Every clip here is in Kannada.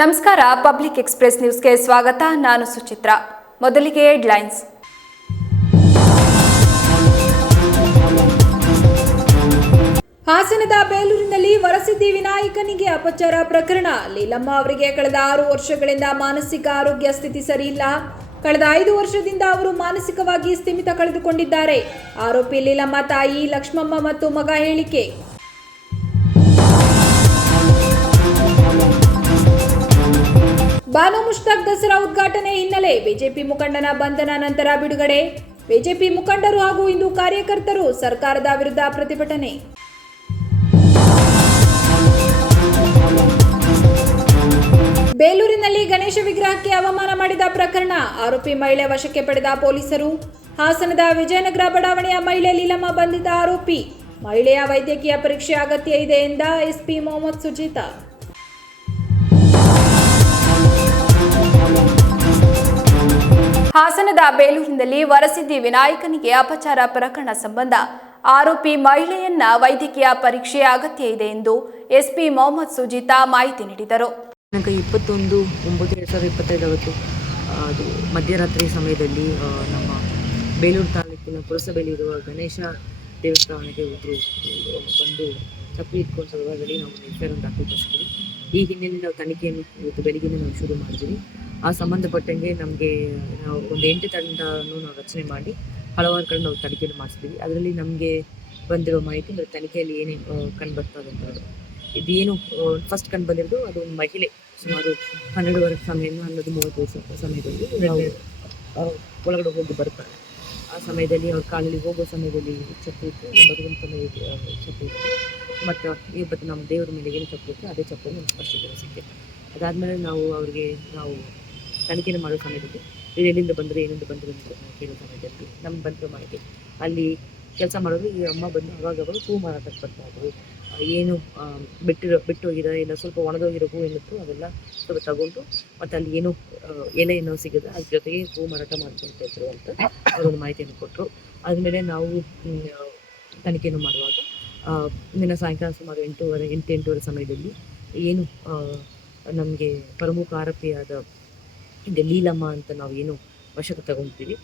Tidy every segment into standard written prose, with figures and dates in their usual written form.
ನಮಸ್ಕಾರ. ಪಬ್ಲಿಕ್ ಎಕ್ಸ್‌ಪ್ರೆಸ್ ನ್ಯೂಸ್ಗೆ ಸ್ವಾಗತ. ನಾನು ಸುಚಿತ್ರಾ. ಮೊದಲಿಗೆ ಹೆಡ್ಲೈನ್ಸ್. ಹಾಸನದ ಬೇಲೂರಿನಲ್ಲಿ ವರಸಿದ್ದಿ ವಿನಾಯಕನಿಗೆ ಅಪಚಾರ ಪ್ರಕರಣ. ಲೀಲಮ್ಮ ಅವರಿಗೆ ಕಳೆದ 6 ವರ್ಷಗಳಿಂದ ಮಾನಸಿಕ ಆರೋಗ್ಯ ಸ್ಥಿತಿ ಸರಿಯಿಲ್ಲ. ಕಳೆದ 5 ವರ್ಷದಿಂದ ಅವರು ಮಾನಸಿಕವಾಗಿ ಸ್ಥಿಮಿತ ಕಳೆದುಕೊಂಡಿದ್ದಾರೆ. ಆರೋಪಿ ಲೀಲಮ್ಮ ತಾಯಿ ಲಕ್ಷ್ಮಮ್ಮ ಮತ್ತು ಮಗ ಹೇಳಿಕೆ. ಬಾನು ಮುಷ್ತಾಕ್ ದಸರಾ ಉದ್ಘಾಟನೆ ಹಿನ್ನೆಲೆ ಬಿಜೆಪಿ ಮುಖಂಡನ ಬಂಧನ ನಂತರ ಬಿಡುಗಡೆ. ಬಿಜೆಪಿ ಮುಖಂಡರು ಹಾಗೂ ಹಿಂದೂ ಕಾರ್ಯಕರ್ತರು ಸರ್ಕಾರದ ವಿರುದ್ಧ ಪ್ರತಿಭಟನೆ. ಬೇಲೂರಿನಲ್ಲಿ ಗಣೇಶ ವಿಗ್ರಹಕ್ಕೆ ಅವಮಾನ ಮಾಡಿದ ಪ್ರಕರಣ. ಆರೋಪಿ ಮಹಿಳೆ ವಶಕ್ಕೆ ಪಡೆದ ಪೊಲೀಸರು. ಹಾಸನದ ವಿಜಯನಗರ ಬಡಾವಣೆಯ ಮಹಿಳೆ ಲೀಲಮ್ಮ ಬಂಧಿತ ಆರೋಪಿ. ಮಹಿಳೆಯ ವೈದ್ಯಕೀಯ ಪರೀಕ್ಷೆ ಅಗತ್ಯ ಇದೆ ಎಂದ ಎಸ್ಪಿ ಮೊಹಮ್ಮದ್ ಸುಜೀತಾ. ಹಾಸನದ ಬೇಲೂರಿನಲ್ಲಿ ವರಸಿದ್ದಿ ವಿನಾಯಕನಿಗೆ ಅಪಚಾರ ಪ್ರಕರಣ ಸಂಬಂಧ ಆರೋಪಿ ಮಹಿಳೆಯನ್ನ ವೈದ್ಯಕೀಯ ಪರೀಕ್ಷೆ ಅಗತ್ಯ ಇದೆ ಎಂದು ಎಸ್ಪಿ ಮೊಹಮ್ಮದ್ ಸುಜೀತಾ ಮಾಹಿತಿ ನೀಡಿದರು. 21/9/2025 ಅದು ಮಧ್ಯರಾತ್ರಿ ಸಮಯದಲ್ಲಿ ನಮ್ಮ ಬೇಲೂರು ತಾಲೂಕಿನ ಪುರಸಭೆಯಲ್ಲಿರುವ ಗಣೇಶ ದೇವಸ್ಥಾನಕ್ಕೆ ಒಬ್ಬರು ಬಂದು ಚಪ್ಪಲಿ ಇಟ್ಕೊಂಡು ಸಲುವಾಗಿ ನಾವು ಎಫ್ಐಆರ್ ದಾಖಲಿಸಿದ್ವಿ. ಈ ಹಿನ್ನೆಲೆ ನಾವು ತನಿಖೆಯನ್ನು ಇವತ್ತು ಬೆಳಿಗ್ಗೆ ನಾವು ಶುರು ಮಾಡಿದ್ವಿ. ಆ ಸಂಬಂಧಪಟ್ಟಂಗೆ ನಮಗೆ ನಾವು ಒಂದು 8 ತಂಡವನ್ನು ನಾವು ರಚನೆ ಮಾಡಿ ಹಲವಾರು ಕಡೆ ನಾವು ತನಿಖೆಯನ್ನು ಮಾಡಿಸ್ತೀವಿ. ಅದರಲ್ಲಿ ನಮಗೆ ಬಂದಿರೋ ಮಾಹಿತಿ ಅಂದರೆ ತನಿಖೆಯಲ್ಲಿ ಏನೇನು ಕಂಡು ಬರ್ತದೆ ಅಂತಂದರೆ, ಇದೇನು ಫಸ್ಟ್ ಕಂಡು ಬಂದಿರೋದು ಅದು ಒಂದು ಮಹಿಳೆ ಸುಮಾರು 12 ಸಮಯದಿಂದ 11:30 ಸಮಯದಲ್ಲಿ ಒಳಗಡೆ ಹೋಗಿ ಬರ್ತಾರೆ. ಆ ಸಮಯದಲ್ಲಿ ಅವ್ರ ಕಾಲಲ್ಲಿ ಹೋಗೋ ಸಮಯದಲ್ಲಿ ಚಪ್ಪಲಿ ಇತ್ತು, ಬರುವಂಥ ಸಮಯದಲ್ಲಿ ಚಪ್ಪಲಿ ಇತ್ತು, ಮತ್ತು ಇವತ್ತು ನಮ್ಮ ದೇವರ ಮೇಲೆ ಏನು ಚಪ್ಪಲಿ ಇತ್ತು ಅದೇ ಚಪ್ಪಲಿ ನಮ್ಗೆ ಸ್ಪಷ್ಟತೆ ಸಿಕ್ಕಿತ್ತು. ಅದಾದಮೇಲೆ ನಾವು ತನಿಖೆಯನ್ನು ಮಾಡೋ ಸಮಯದಲ್ಲಿ ಎಲ್ಲಿಂದ ಬಂದರೆ ಏನಿಂದ ಬಂದರು ಅಂತ ಕೇಳೋ ಸಮಯದಲ್ಲಿ ನಮ್ಗೆ ಬಂದಿರೋ ಮಾಹಿತಿ, ಅಲ್ಲಿ ಕೆಲಸ ಮಾಡೋರು ಈ ಅಮ್ಮ ಬಂದು ಅವಾಗವಾಗ ಹೂ ಮಾರಾಟಕ್ಕೆ ಬರ್ತಾಯಿದ್ರು. ಏನು ಬಿಟ್ಟು ಹೋಗಿರೋ ಇಲ್ಲ ಸ್ವಲ್ಪ ಒಣಗೋಗಿರೋ ಹೂ ಏನಿತ್ತು ಅವೆಲ್ಲ ಸ್ವಲ್ಪ ತಗೊಂಡು ಮತ್ತು ಅಲ್ಲಿ ಏನು ಎಲೆ ಏನೋ ಸಿಗೋದು ಅದ್ರ ಜೊತೆಗೆ ಹೂ ಮಾರಾಟ ಮಾಡ್ಕೊಳ್ತಾ ಇದ್ರು ಅಂತ ಅವರೊಂದು ಮಾಹಿತಿಯನ್ನು ಕೊಟ್ಟರು. ಆದಮೇಲೆ ನಾವು ತನಿಖೆಯನ್ನು ಮಾಡುವಾಗ ನಿನ್ನ ಸಾಯಂಕಾಲ ಸುಮಾರು 8:30 ಸಮಯದಲ್ಲಿ ಏನು ನಮಗೆ ಪ್ರಮುಖ ಆರೋಪಿಯಾದ ಲೀಲಮ್ಮ ಅಂತ ನಾವು ಏನು ವಶಕ್ಕೆ ತಗೊಂತೀವಿ,